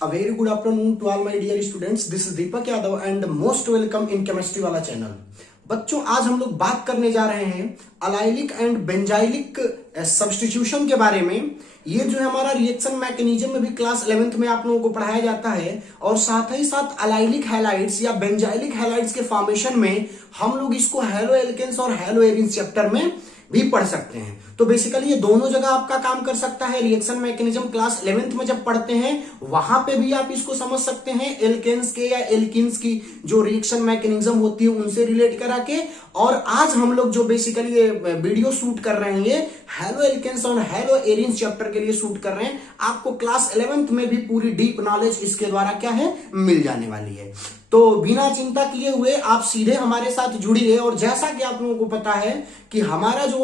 A very good afternoon to all my dear students. This is Deepak Yadav and most welcome in chemistry वाला channel. बच्चों, आज हम लोग बात करने जा रहे हैं अलाइलिक एंड बेंजाइलिक सब्स्टिट्यूशन के बारे में। ये जो है हमारा रिएक्शन मैकेनिज्म में भी क्लास 11th में आप लोगों को पढ़ाया जाता है और साथ ही साथ अलाइलिक हैलाइड्स या बेंजाइलिक हैलाइड्स के फॉर्मेशन में हम लोग इसको हैलो एल्केन्स और हैलो एरिन्स चैप्टर में भी पढ़ सकते हैं। तो बेसिकली ये दोनों जगह आपका काम कर सकता है। रिएक्शन मैकेनिज्म क्लास 11th में जब पढ़ते हैं वहां पे भी आप इसको समझ सकते हैं, एल्केन्स के या एल्किन्स की जो रिएक्शन मैकेनिज्म होती है उनसे रिलेट करा के। और आज हम लोग जो बेसिकली ये वीडियो शूट कर रहे हैं ये हैलो एल्केन्स और हैलो एरिन्स चैप्टर के लिए शूट कर रहे हैं। आपको क्लास 11th में भी पूरी डीप नॉलेज इसके द्वारा क्या है मिल जाने वाली है। तो बिना चिंता किए हुए आप सीधे हमारे साथ जुड़िए। और जैसा कि आप लोगों को पता है कि हमारा जो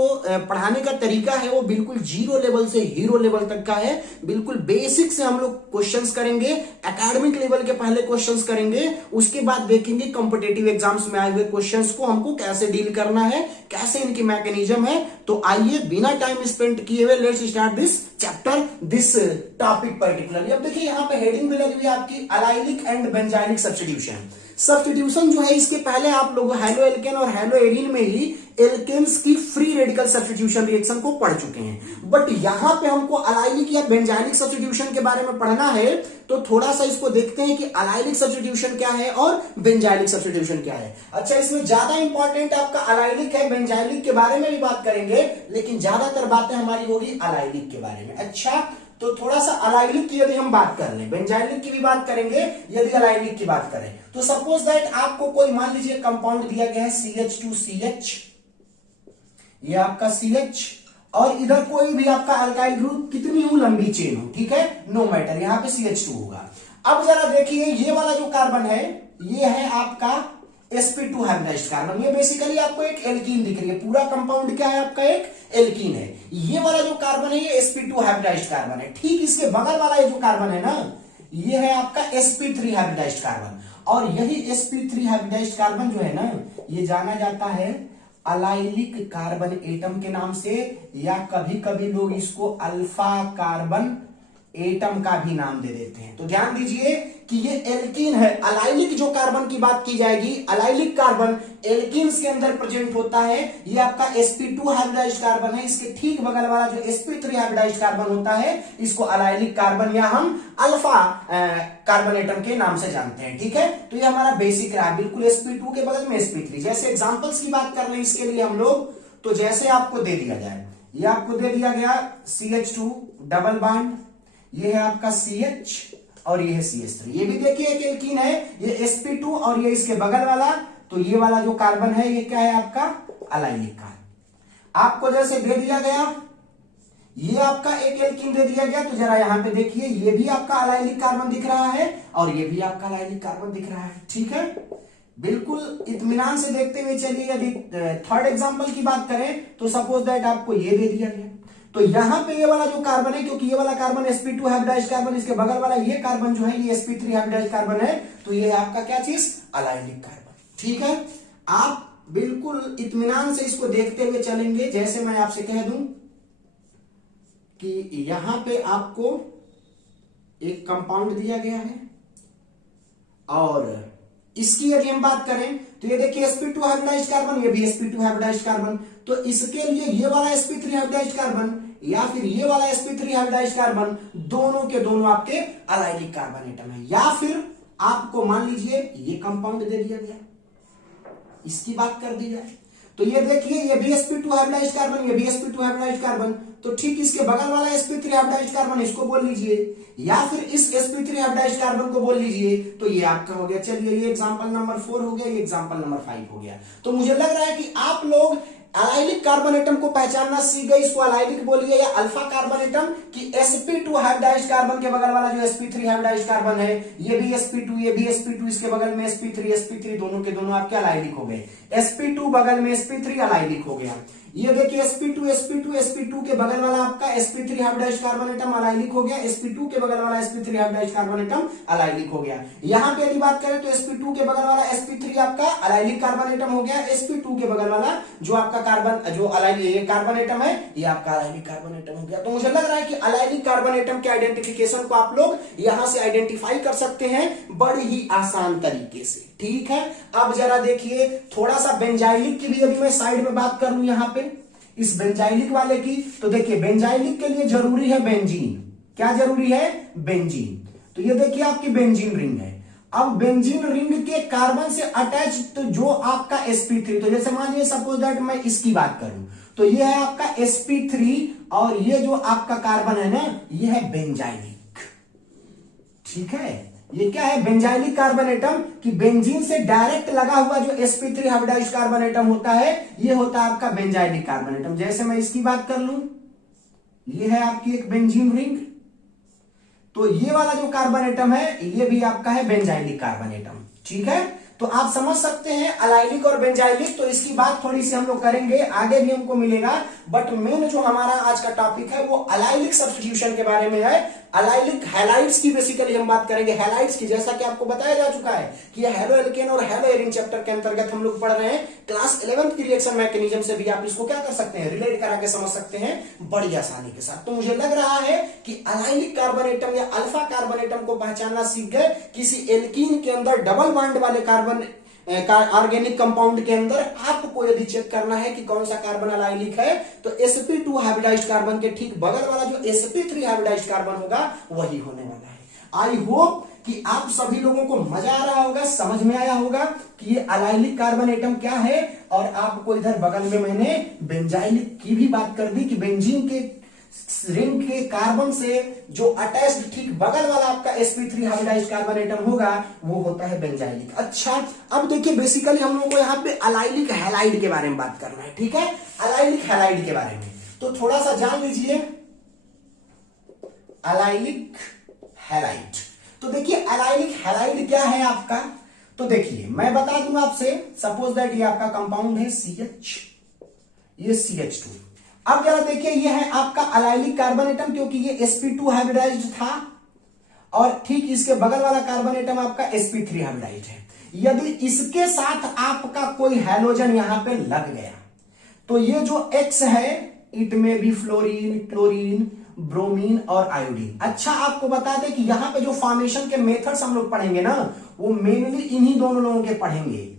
पढ़ाने का तरीका है वो बिल्कुल जीरो लेवल से हीरो लेवल तक का है। बिल्कुल बेसिक से हम लोग क्वेश्चंस करेंगे, एकेडमिक लेवल के पहले क्वेश्चंस करेंगे, उसके बाद देखेंगे कॉम्पिटिटिव एग्जाम्स में आए हुए क्वेश्चंस को हमको कैसे डील करना है, कैसे इनकी मैकेनिज्म है। तो आइए बिना टाइम स्पेंड किए हुए let's start this chapter, this topic particularly. अब देखिए यहाँ पे हेडिंग भी लगी हुई है आपकी allylic and benzylic substitution. Substitution जो है इसके पहले आप लोग हैलो एल्केन और हैलो एरिन में ही एल्केन्स की फ्री रेडिकल सब्स्टिट्यूशन रिएक्शन को पढ़ चुके हैं। बट यहां पे हमको अलाइलिक या बेंजाइलिक सब्स्टिट्यूशन के बारे में पढ़ना है तो थोड़ा सा इसको देखते हैं कि अलाइलिक सब्स्टिट्यूशन क्या है और बेंजाइलिक सब्स्टिट्यूशन क्या है। अच्छा, इसमें ज्यादा इंपॉर्टेंट आपका अलाइलिक है, बेंजाइलिक के बारे में भी बात करेंगे लेकिन ज्यादातर बातें हमारी होगी अलाइलिक के बारे में। अच्छा, तो थोड़ा सा अलाइलिक की यदि हम बात कर लें, बेंजाइलिक की भी बात करेंगे, यदि अलाइलिक की बात करें तो सपोज दैट आपको कोई मान लीजिए कंपाउंड दिया गया है CH2CH, ये आपका CH और इधर कोई भी आपका अल्काइल ग्रुप कितनी हो लंबी चेन हो, ठीक है, नो मैटर, यहां पे CH2 होगा। अब जरा देखिए ये वाला जो कार्बन है ये है आपका sp2 हाइब्रिडाइज्ड कार्बन। ये बेसिकली आपको एक एल्कीन दिख रही है, पूरा कंपाउंड क्या है आपका एक एल्कीन है। ये वाला जो कार्बन है ये sp2 हाइब्रिडाइज्ड कार्बन है। ठीक इसके बगल वाला ये जो कार्बन है ना ये है आपका sp3 हाइब्रिडाइज्ड कार्बन। और यही sp3 हाइब्रिडाइज्ड कार्बन जो है ना ये जाना जाता है अलाइलिक कार्बन एटम के नाम से, या कभी कभी लोग इसको अल्फा कार्बन एटम का भी नाम दे देते हैं। तो ध्यान दीजिए कि ये एल्कीन है। अलाइलिक जो कार्बन की बात की जाएगी, अलाइलिक कार्बन एल्कीन्स के अंदर प्रेजेंट होता है। ये आपका sp2 हाइब्रिडाइज्ड कार्बन है। इसके ठीक बगल वाला जो sp3 हाइब्रिडाइज्ड कार्बन होता है इसको अलाइलिक कार्बन या हम अल्फा कार्बन एटम के नाम से जानते हैं, ठीक है। तो ये हमारा बेसिक रहा, बिल्कुल sp2 के बगल में sp3। जैसे एग्जांपल्स की बात कर रहे हैं इसके लिए हम लोग, तो जैसे आपको दे दिया जाए, ये आपको दे दिया गया CH2 डबल बॉन्ड, ये है आपका CH और ये है CH3। ये भी देखिए एक एल्कीन है, ये sp2 और ये इसके बगल वाला, तो ये वाला जो कार्बन है ये क्या है आपका अलाइलिक कार्बन। आपको जैसे दे दिया गया ये आपका एक एल्कीन दे दिया गया, तो जरा यहां पे देखिए ये भी आपका अलाइलिक कार्बन दिख रहा है और ये भी आपका अलाइलिक कार्बन दिख रहा है, ठीक है। बिल्कुल इत्मीनान से देखते हुए चलिए। यदि थर्ड एग्जांपल की बात करें तो सपोज दैट आपको ये दे दिया गया, तो यहां पे ये वाला जो कार्बन है, क्योंकि ये वाला कार्बन sp2 हाइब्रिडाइज्ड कार्बन, इसके बगल वाला ये कार्बन जो है ये sp3 हाइब्रिडाइज्ड कार्बन है, तो ये है आपका क्या चीज अलाइलिक कार्बन, ठीक है। आप बिल्कुल इत्मीनान से इसको देखते हुए चलेंगे। जैसे मैं आपसे कह दूं कि यहां पे आपको एक कंपाउंड दिया गया है और इसकी यदि हम बात करें तो ये देखिए sp2 हाइब्रिडाइज्ड कार्बन, ये भी sp2 हाइब्रिडाइज्ड कार्बन। तो इसके लिए ये वाला sp3 हाइब्रिडाइज्ड कार्बन या फिर ये वाला sp3 हाइब्रिडाइज्ड कार्बन दोनों के दोनों आपके अलाइलिक कार्बन एटम है। या फिर आपको मान लीजिए ये कंपाउंड दे दिया गया, इसकी बात कर दी जाए तो ये देखिए ये भी sp2 हाइब्रिडाइज्ड कार्बन, ये भी sp2 हाइब्रिडाइज्ड कार्बन, तो ठीक इसके बगल वाला sp3 हाइब्रिडाइज्ड कार्बन इसको बोल लीजिए या फिर इस sp3 हाइब्रिडाइज्ड कार्बन को बोल लीजिए। तो ये आपका हो गया। चलिए ये एग्जांपल नंबर 4 हो गया, ये एग्जांपल नंबर 5 हो गया। तो मुझे लग रहा है कि आप लोग अलाइलिक कार्बन एटम को पहचानना सीख गए। इसको अलाइलिक बोलिए या अल्फा कार्बन एटम कि sp2 हाइब्रिडाइज्ड कार्बन के बगल वाला जो sp3 हाइब्रिडाइज्ड कार्बन है ये भी sp2, ये भी sp2, इसके बगल में sp3 दोनों के दोनों आपके अलाइलिक हो गए। sp2 बगल में sp3 अलाइलिक हो गया। ये देखिए sp2 sp2 sp2 के बगल वाला आपका sp3 hybridised carbon atom allylic हो गया, sp2 के बगल वाला sp3 hybridised carbon atom allylic हो गया। यहाँ पे यदि बात करें तो sp2 के बगल वाला sp3 आपका अलाइलिक कार्बन एटम हो गया, sp2 के बगल वाला जो आपका कार्बन जो अलाइलिक कार्बन एटम है ये आपका अलाइलिक कार्बन एटम हो गया। तो मुझे लग रहा है कि अलाइलिक कार्बन एटम के आइडेंटिफिकेशन को आप लोग यहां से आइडेंटिफाई कर सकते हैं बड़ी ही आसान तरीके से, ठीक है। अब जरा देखिए थोड़ा सा बेंजाइलिक की भी यदि मैं साइड में बात कर लूं यहां पे इस बेंजाइलिक वाले की, तो देखिए बेंजाइलिक के लिए जरूरी है बेंजीन। क्या जरूरी है? बेंजीन। तो ये देखिए आपकी बेंजीन रिंग है। अब बेंजीन रिंग के कार्बन से अटैच तो जो आपका sp3, तो जैसे मान लीजिए सपोज दैट मैं इसकी बात करूं तो ये है आपका sp3 और ये जो आपका कार्बन है ना ये है बेंजाइलिक, ठीक है। ये क्या है? बेंजाइलिक कार्बन एटम कि बेंजीन से डायरेक्ट लगा हुआ जो sp3 हाइब्रिडाइज्ड कार्बन एटम होता है ये होता है आपका बेंजाइलिक कार्बन एटम। जैसे मैं इसकी बात कर लूं ये है आपकी एक बेंजीन रिंग, तो ये वाला जो कार्बन एटम है ये भी आपका है बेंजाइलिक कार्बन एटम, ठीक है। तो आप समझ सकते हैं अलाइलिक और बेंजाइलिक, तो इसकी बात थोड़ी सी हम लोग करेंगे, आगे भी हमको मिलेगा, बट मेन जो हमारा आज का टॉपिक है वो अलाइलिक सब्स्टिट्यूशन के बारे में है। अलाइलिक हैलाइड्स की बेसिकली हम बात करेंगे, हैलाइड्स की, जैसा कि आपको बताया जा चुका है कि ये हेलो एल्केन और हेलो एरिन चैप्टर के अंतर्गत हम लोग पढ़ रहे हैं। क्लास 11th की रिएक्शन मैकेनिज्म से भी आप इसको क्या कर सकते हैं? रिलेट करा के समझ सकते हैं बड़ी आसानी के साथ। तो मुझे लग रहा है कि अलाइलिक कार्बन एटम या अल्फा कार्बन एटम को पहचानना सीख गए। किसी एल्कीन के अंदर डबल बॉन्ड वाले कार्बन ऑर्गेनिक कंपाउंड के अंदर आपको यदि चेक करना है कि कौन सा कार्बन अलाइलिक है तो sp2 हाइब्रिडाइज्ड कार्बन के ठीक बगल वाला जो sp3 हाइब्रिडाइज्ड कार्बन होगा वही होने वाला है। आई होप कि आप सभी लोगों को मजा आ रहा होगा, समझ में आया होगा कि ये अलाइलिक कार्बन एटम क्या है। और आपको इधर बगल में मैंने बेंजाइलिक की भी बात कर दी कि बेंजीन के रिंग के कार्बन से जो अटैच्ड ठीक बगल वाला आपका sp3 हाइब्रिडाइज्ड कार्बन एटम होगा वो होता है बेंजाइलिक। अच्छा, अब देखिए बेसिकली हम लोगों को यहाँ पे अलाइलिक हैलाइड के बारे में बात करना है, ठीक है। अलाइलिक हैलाइड के बारे में तो थोड़ा सा जान लीजिए अलाइलिक हैलाइड। तो देखिए अलाइलिक हैलाइड क्या है आपका, तो देखिए मैं बता दूं आपसे, सपोज दैट ये आपका कंपाउंड है CH, ये CH2। अब जरा देखिए ये है आपका अलाइलिक कार्बन एटम क्योंकि ये sp2 हाइब्रिडाइज्ड था और ठीक इसके बगल वाला कार्बन एटम आपका sp3 हाइब्रिडाइज्ड है। यदि इसके साथ आपका कोई हैलोजन यहां पे लग गया तो ये जो X है इट में भी फ्लोरीन, क्लोरीन, ब्रोमीन और आयोडीन। अच्छा, आपको बता दें कि यहां पे जो फॉर्मेशन के मेथड्स हम लोग पढ़ेंगे ना वो मेनली इन्हीं दोनों लोगों के पढ़ेंगे,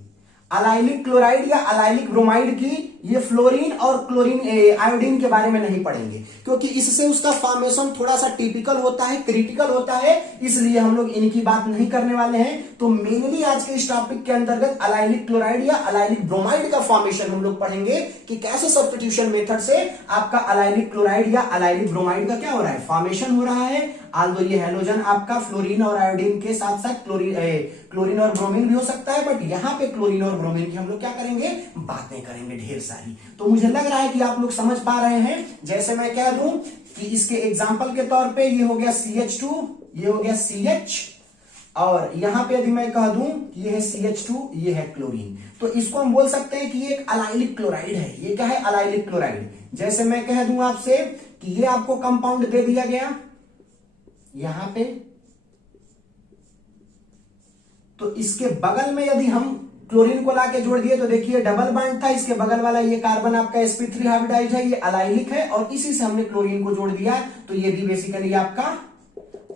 अलाइलिक क्लोराइड या अलाइलिक ब्रोमाइड की। ये फ्लोरीन और क्लोरीन आयोडीन के बारे में नहीं पढ़ेंगे क्योंकि इससे उसका फॉर्मेशन थोड़ा सा टिपिकल होता है, क्रिटिकल होता है, इसलिए हम लोग इनकी बात नहीं करने वाले हैं। तो मेनली आज के इस टॉपिक के अंतर्गत अलाइलिक क्लोराइड या अलाइलिक ब्रोमाइड का फॉर्मेशन हम लोग पढ़ेंगे कि कैसे सब्स्टिट्यूशन मेथड से आपका अलाइलिक क्लोराइड या अलाइलिक ब्रोमाइड का क्या हो रहा है, फॉर्मेशन हो रहा है। आल्दो ये हैलोजन आपका फ्लोरीन और आयोडीन के साथ साथ क्लोरीन और ब्रोमीन भी हो सकता है, बट यहाँ पे क्लोरीन और ब्रोमीन की हम लोग क्या करेंगे, बातें करेंगे ढेर सारी। तो मुझे लग रहा है कि आप लोग समझ पा रहे हैं। जैसे मैं कह दूं कि इसके एग्जांपल के तौर पे ये हो गया CH2, ये हो गया CH, और यहां पे यदि मैं कह दूं कि ये है CH2, ये है क्लोरीन, तो इसको हम बोल सकते हैं कि ये एक अलाइलिक क्लोराइड है। ये क्या है? Allylic chloride. जैसे मैं कह दूं आपसे कि ये आपको कंपाउंड दे दिया गया यहां पे, तो इसके बगल में यदि हम क्लोरीन को लाके जोड़ दिए तो देखिए डबल बॉन्ड था, इसके बगल वाला ये कार्बन आपका sp3 हाइब्रिडाइज्ड है, ये अलाइलिक है, और इसी से हमने क्लोरीन को जोड़ दिया तो ये भी बेसिकली आपका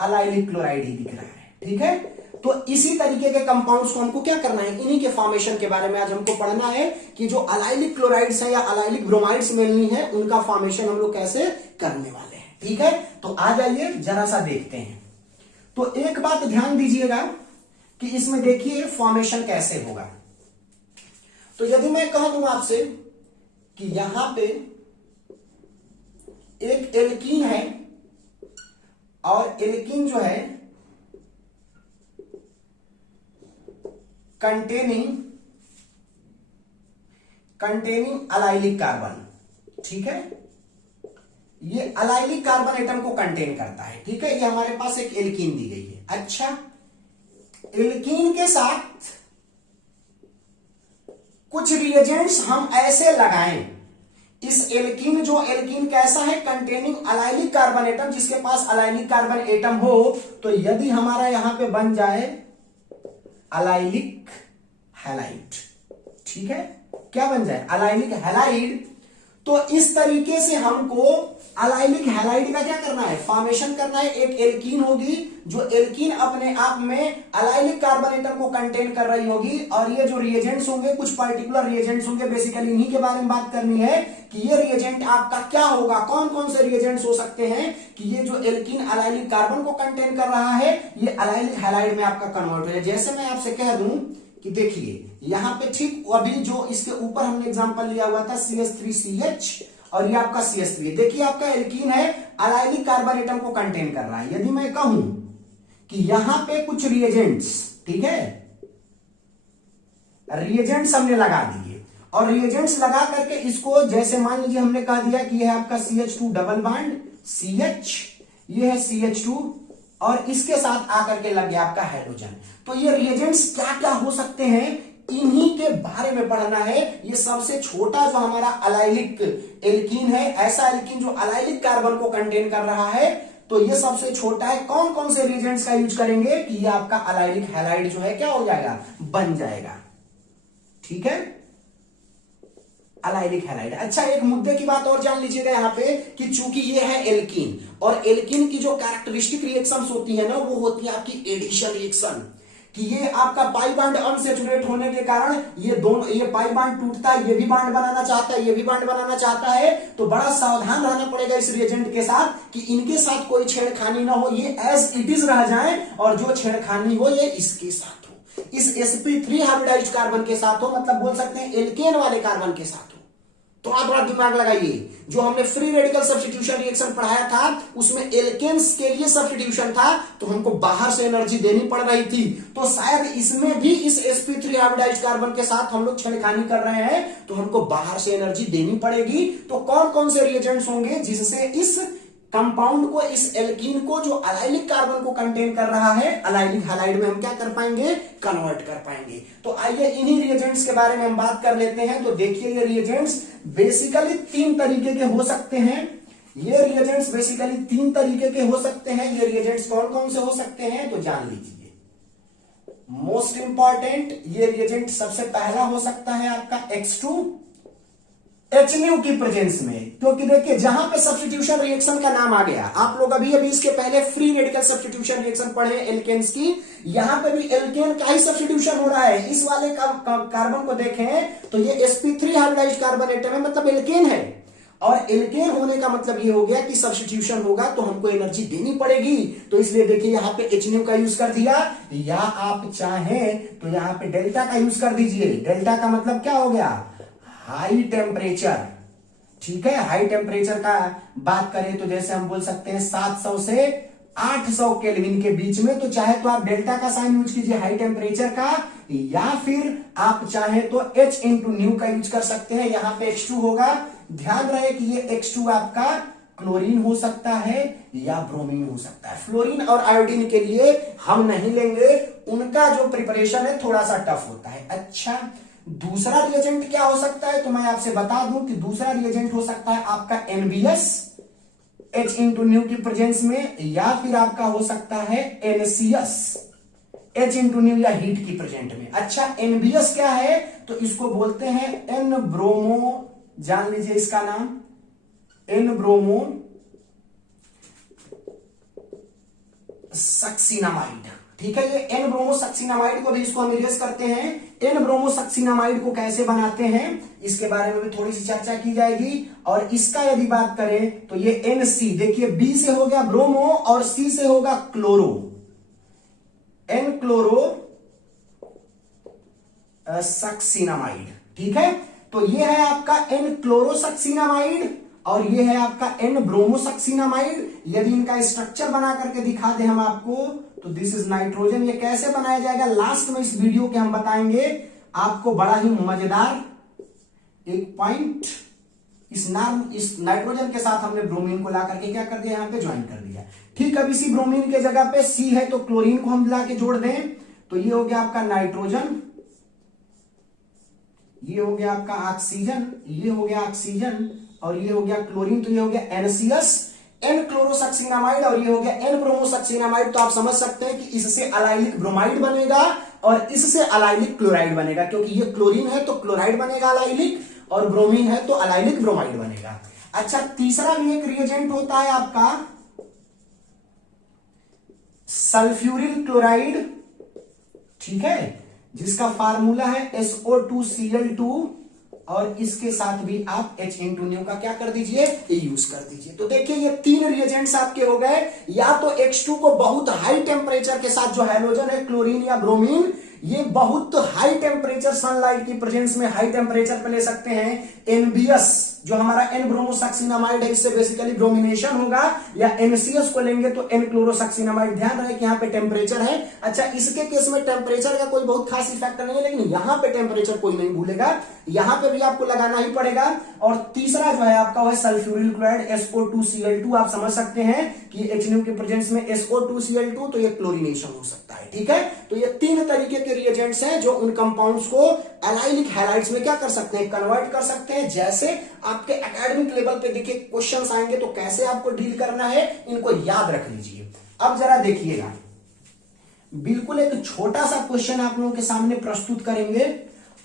अलाइलिक क्लोराइड ही दिख रहा है, ठीक है। तो इसी तरीके के कंपाउंड्स को हमको क्या करना है, इन्हीं के फॉर्मेशन के बारे में आज हमको पढ़ना है कि जो अलाइलिक क्लोराइड्स है या अलाइलिक ब्रोमाइड्स मिलनी है उनका फॉर्मेशन हम लोग कैसे करने वाले हैं, ठीक है। तो आ जाइए जरा सा देखते हैं। तो एक बात ध्यान दीजिएगा कि इसमें देखिए फॉर्मेशन कैसे होगा। तो यदि मैं कह दूं आपसे कि यहां पे एक एल्कीन है और एल्कीन जो है कंटेनिंग अलाइलिक कार्बन, ठीक है, ये अलाइलिक कार्बन एटम को कंटेन करता है, ठीक है। ये हमारे पास एक एल्कीन दी गई है। अच्छा, एल्कीन के साथ कुछ रिएजेंट्स हम ऐसे लगाएं इस एल्कीन, जो एल्कीन कैसा है, कंटेनिंग अलाइलिक कार्बन एटम, जिसके पास अलाइलिक कार्बन एटम हो, तो यदि हमारा यहां पे बन जाए अलाइलिक हैलाइड, ठीक है, क्या बन जाए, अलाइलिक हैलाइड, तो इस तरीके से हमको अलाइलिक हैलाइड का क्या करना है, फॉर्मेशन करना है। एक एल्कीन होगी, जो एल्कीन अपने आप में अलाइलिक कार्बन एटम को कंटेन कर रही होगी, और ये जो रिएजेंट्स होंगे, कुछ पर्टिकुलर रिएजेंट्स होंगे, बेसिकली इन्हीं के बारे में बात करनी है कि ये रिएजेंट आपका क्या होगा, कौन कौन से रिएजेंट्स हो सकते हैं कि ये जो एल्कीन अलाइलिक कार्बन को कंटेन कर रहा है, ये अलाइलिक हैलाइड में आपका कन्वर्ट हो जाए। जैसे मैं आपसे कह दूं कि देखिए यहां पे ठीक अभी जो इसके ऊपर हमने एग्जांपल लिया हुआ था CH3CH, और ये आपका CH3, देखिए आपका एल्कीन है, अलाइलिक कार्बन एटम को कंटेन कर रहा है। यदि मैं कहूं कि यहां पे कुछ रिएजेंट्स, ठीक है, रिएजेंट्स हमने लगा दिए, और रिएजेंट्स लगा करके इसको, जैसे मान लीजिए हमने कह दिया कि यह आपका CH2 डबल बॉन्ड CH, ये है CH2, और इसके साथ आकर के लग गया आपका हाइड्रोजन। तो ये रिएजेंट्स क्या क्या हो सकते हैं, इन्हीं के बारे में पढ़ना है। ये सबसे छोटा जो हमारा अलाइलिक एल्कीन है, ऐसा एल्कीन जो अलाइलिक कार्बन को कंटेन कर रहा है, तो ये सबसे छोटा है। कौन कौन से रिएजेंट्स का यूज करेंगे कि ये आपका अलाइलिक हैलाइड जो है क्या हो जाएगा, बन जाएगा, ठीक है, अलाइलिक हैलाइड। अच्छा, एक मुद्दे की बात और जान लीजिएगा यहां पे कि चूंकि ये है एल्कीन, और एल्कीन की जो कैरेक्टरिस्टिक रिएक्शंस होती है ना, वो होती है आपकी एडिशन रिएक्शन, कि ये आपका पाई बॉन्ड अनसैचुरेट होने के कारण ये दोनों, ये पाई बॉन्ड टूटता है, ये भी बॉन्ड बनाना चाहता है, ये भी बॉन्ड बनाना चाहता है, तो बड़ा सावधान रहना पड़ेगा इस रिएजेंट के साथ कि इनके साथ कोई छेड़खानी ना हो, ये एज इट इज रह जाए, और जो छेड़खानी हो ये इसके साथ हो, इस sp3 हाइब्रिडाइज्ड कार्बन के साथ हो, मतलब बोल सकते हैं एल्केन वाले कार्बन के साथ हो। तो आप बड़ा दिमाग लगाइए, जो हमने फ्री रेडिकल सब्स्टिट्यूशन रिएक्शन पढ़ाया था उसमें एल्केन्स के लिए सब्स्टिट्यूशन था, तो हमको बाहर से एनर्जी देनी पड़ रही थी, तो शायद इसमें भी इस sp3 हाइब्रिडाइज्ड कार्बन के साथ हम लोग छेड़खानी कर रहे हैं, तो हमको बाहर से एनर्जी देनी पड़ेगी। तो कौन कौन से रिएजेंट्स होंगे जिससे इस कंपाउंड को, इस एल्कीन को जो अलाइलिक कार्बन को कंटेन कर रहा है, अलाइलिक हैलाइड में हम क्या कर पाएंगे, कन्वर्ट कर पाएंगे। तो आइए इन्हीं रिएजेंट्स के बारे में हम बात कर लेते हैं। तो देखिए ये रिएजेंट्स बेसिकली 3 तरीके के हो सकते हैं, ये रिएजेंट्स बेसिकली 3 तरीके के हो सकते हैं। ये रिएजेंट्स कौन कौन से हो सकते हैं तो जान लीजिए। मोस्ट इंपॉर्टेंट, ये रिएजेंट सबसे पहला हो सकता है आपका H2HNu की प्रेजेंस में, क्योंकि देखिए जहां पे सब्स्टिट्यूशन रिएक्शन का नाम आ गया, आप लोग अभी अभी इसके पहले फ्री रेडिकल सब्स्टिट्यूशन रिएक्शन पढ़े एल्केन्स की, यहां पे भी एल्केन का ही सब्स्टिट्यूशन हो रहा है। इस वाले कार्बन को देखें तो ये sp3 हाइब्रिडाइज्ड कार्बन एटम है, मतलब एल्केन है, और एल्केन होने का मतलब ये हो गया कि सब्स्टिट्यूशन होगा तो हमको एनर्जी देनी पड़ेगी, तो इसलिए देखिए यहां पे HNu का यूज कर दिया, या आप चाहें तो यहां पे डेल्टा का यूज कर दीजिए। डेल्टा का मतलब क्या हो गया, हाई टेम्परेचर, ठीक है, हाई टेम्परेचर का बात करें तो जैसे हम बोल सकते हैं 700 से 800 केल्विन के बीच में, तो चाहे तो आप डेल्टा का साइन यूज कीजिए हाई टेम्परेचर का, या फिर आप चाहे तो H इंटू न्यू का यूज कर सकते हैं। यहां पे H2 होगा, ध्यान रहे कि ये H2 आपका क्लोरीन हो सकता है या ब्रोमीन हो सकता है। फ्लोरीन और आयोडीन के लिए हम नहीं लेंगे, उनका जो प्रिपरेशन है थोड़ा सा टफ होता है। अच्छा, दूसरा रिएजेंट क्या हो सकता है तो मैं आपसे बता दूं कि दूसरा रिएजेंट हो सकता है आपका NBS H इंटू न्यू की प्रेजेंस में, या फिर आपका हो सकता है NCS H इंटू न्यू या हीट की प्रेजेंट में। अच्छा, NBS क्या है तो इसको बोलते हैं N ब्रोमो, जान लीजिए इसका नाम N ब्रोमो सक्सिनामाइड, ठीक है। ये N ब्रोमो सक्सिनामाइड को भी इसको हम इरेज करते हैं। N ब्रोमो सक्सिनामाइड को कैसे बनाते हैं इसके बारे में भी थोड़ी सी चर्चा की जाएगी, और इसका यदि बात करें तो ये NC, देखिए B से हो गया ब्रोमो और C से होगा क्लोरो, N क्लोरो सक्सिनामाइड, ठीक है। तो ये है आपका N क्लोरो सक्सिनामाइड और ये है आपका N ब्रोमो सक्सिनामाइड। यदि इनका स्ट्रक्चर बना करके दिखा दें हम आपको तो दिस इज नाइट्रोजन। ये कैसे बनाया जाएगा लास्ट में इस वीडियो के हम बताएंगे आपको, बड़ा ही मजेदार एक पॉइंट। इस नाइट्रोजन के साथ हमने ब्रोमीन को ला करके क्या कर दिया, यहां पे ज्वाइन कर दिया, ठीक। अब इसी ब्रोमीन के जगह पे C है तो क्लोरीन को हम ला के जोड़ दें तो ये हो गया आपका नाइट्रोजन, ये हो गया आपका ऑक्सीजन, ये हो गया ऑक्सीजन, और ये हो गया क्लोरीन, तो ये हो गया NCS एन क्लोरोसक्सिनामाइड, और ये हो गया एन ब्रोमोसक्सिनामाइड। तो आप समझ सकते हैं कि इससे अलाइलिक ब्रोमाइड बनेगा और इससे अलाइलिक क्लोराइड बनेगा, क्योंकि ये क्लोरीन है तो क्लोराइड बनेगा अलाइलिक, और ब्रोमीन है तो अलाइलिक ब्रोमाइड बनेगा। अच्छा, तीसरा भी एक रिएजेंट होता है आपका सल्फ्यूरिल क्लोराइड, ठीक है, जिसका फार्मूला है SO2Cl2, और इसके साथ भी आप H*Nu का क्या कर दीजिए, यूज कर दीजिए। तो देखिए ये तीन रिएजेंट्स आपके हो गए। या तो H2 को बहुत हाई टेम्परेचर के साथ जो हैलोजन है क्लोरीन या ब्रोमीन, ये बहुत हाई टेम्परेचर सनलाइट की प्रेजेंस में हाई टेम्परेचर पे ले सकते हैं। NBS जो हमारा एन ब्रोमोसक्सिनामाइड है, इससे बेसिकली ब्रोमिनेशन होगा, या NCS को लेंगे तो एन क्लोरोसक्सिनामाइड। ध्यान रहे कि यहाँ पे टेम्परेचर है। अच्छा, इसके केस में टेम्परेचर का कोई बहुत खास इफेक्ट नहीं है, लेकिन यहाँ पे टेम्परेचर कोई नहीं भूलेगा, यहाँ पे भी आपको लगाना ही पड़ेगा। और तीसरा जो है आपका वह सल्फ्यूरिल क्लोराइड SO2Cl2। आप समझ सकते हैं कि HNO के प्रेजेंस में SO2Cl2, तो ये क्लोरिनेशन हो सकता है, ठीक है। तो ये तीन तरीके के रिएजेंट्स हैं जो उन कंपाउंड्स को एलाइलिक हैलाइड्स में क्या कर सकते हैं, कन्वर्ट कर सकते हैं। जैसे आपके एकेडमिक लेवल पे देखिए क्वेश्चंस आएंगे तो कैसे आपको डील करना है, इनको याद रख लीजिए। अब जरा देखिएगा, बिल्कुल एक छोटा सा क्वेश्चन आप लोगों के सामने प्रस्तुत करेंगे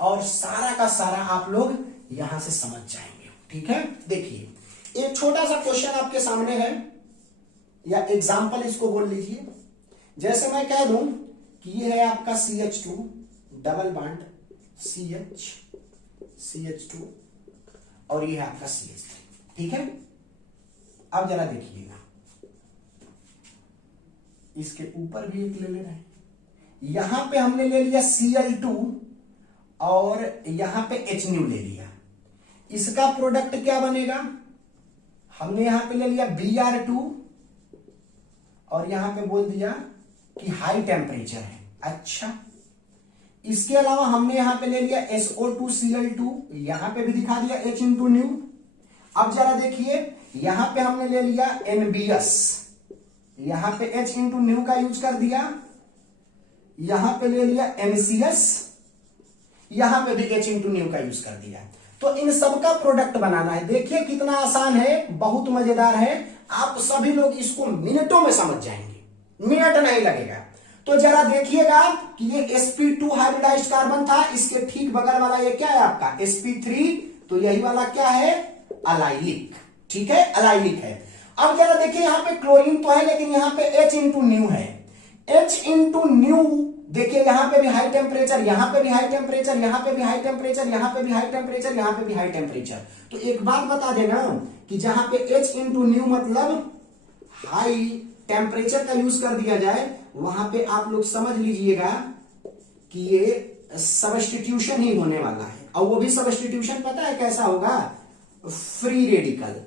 और सारा का सारा आप लोग यहां से समझ जाएंगे, ठीक है। देखिए एक छोटा सा क्वेश्चन आपके सामने है, या एग्जाम्पल इसको बोल लीजिए। जैसे मैं कह दूं कि ये है आपका CH2 डबल बॉन्ड CH2 और ये है आपका CH3, ठीक है। अब जरा देखिएगा, इसके ऊपर भी एक ले लेना है। यहां पे हमने ले लिया Cl2 और यहां पे HNu ले लिया। इसका प्रोडक्ट क्या बनेगा, हमने यहां पे ले लिया Br2 और यहां पे बोल दिया कि हाई टेम्परेचर है। अच्छा, इसके अलावा हमने यहां पे ले लिया SO2Cl2, यहां पे भी दिखा दिया H*Nu। अब जरा देखिए, यहां पे हमने ले लिया NBS, यहां पे H*Nu का यूज कर दिया, यहां पे ले लिया NCS, यहां पे भी H*Nu का यूज कर दिया। तो इन सबका प्रोडक्ट बनाना है। देखिए कितना आसान है, बहुत मजेदार है। आप सभी लोग इसको मिनटों में समझ जाएंगे, मिनट नहीं लगेगा। तो जरा देखिएगा कि ये sp2 हाइब्रिडाइज्ड कार्बन था, इसके ठीक बगल वाला ये क्या है आपका sp3, तो यही वाला क्या है, अलाइलिक, ठीक है, अलाइलिक है। अब जरा देखिए यहां पे क्लोरीन तो है, लेकिन यहां पे H*Nu है। H*Nu देखिए यहां पे भी हाई टेम्परेचर, यहां पे भी हाई टेम्परेचर, यहां पे भी हाई टेम्परेचर, यहां पे भी हाई टेम्परेचर, यहां पे भी हाई टेम्परेचर। तो एक बात बता देना कि जहां पे H*Nu मतलब हाई टेम्परेचर का यूज कर दिया जाए, वहां पे आप लोग समझ लीजिएगा कि ये सबस्टिट्यूशन ही होने वाला है। और वो भी सबस्टिट्यूशन पता है कैसा होगा, फ्री रेडिकल।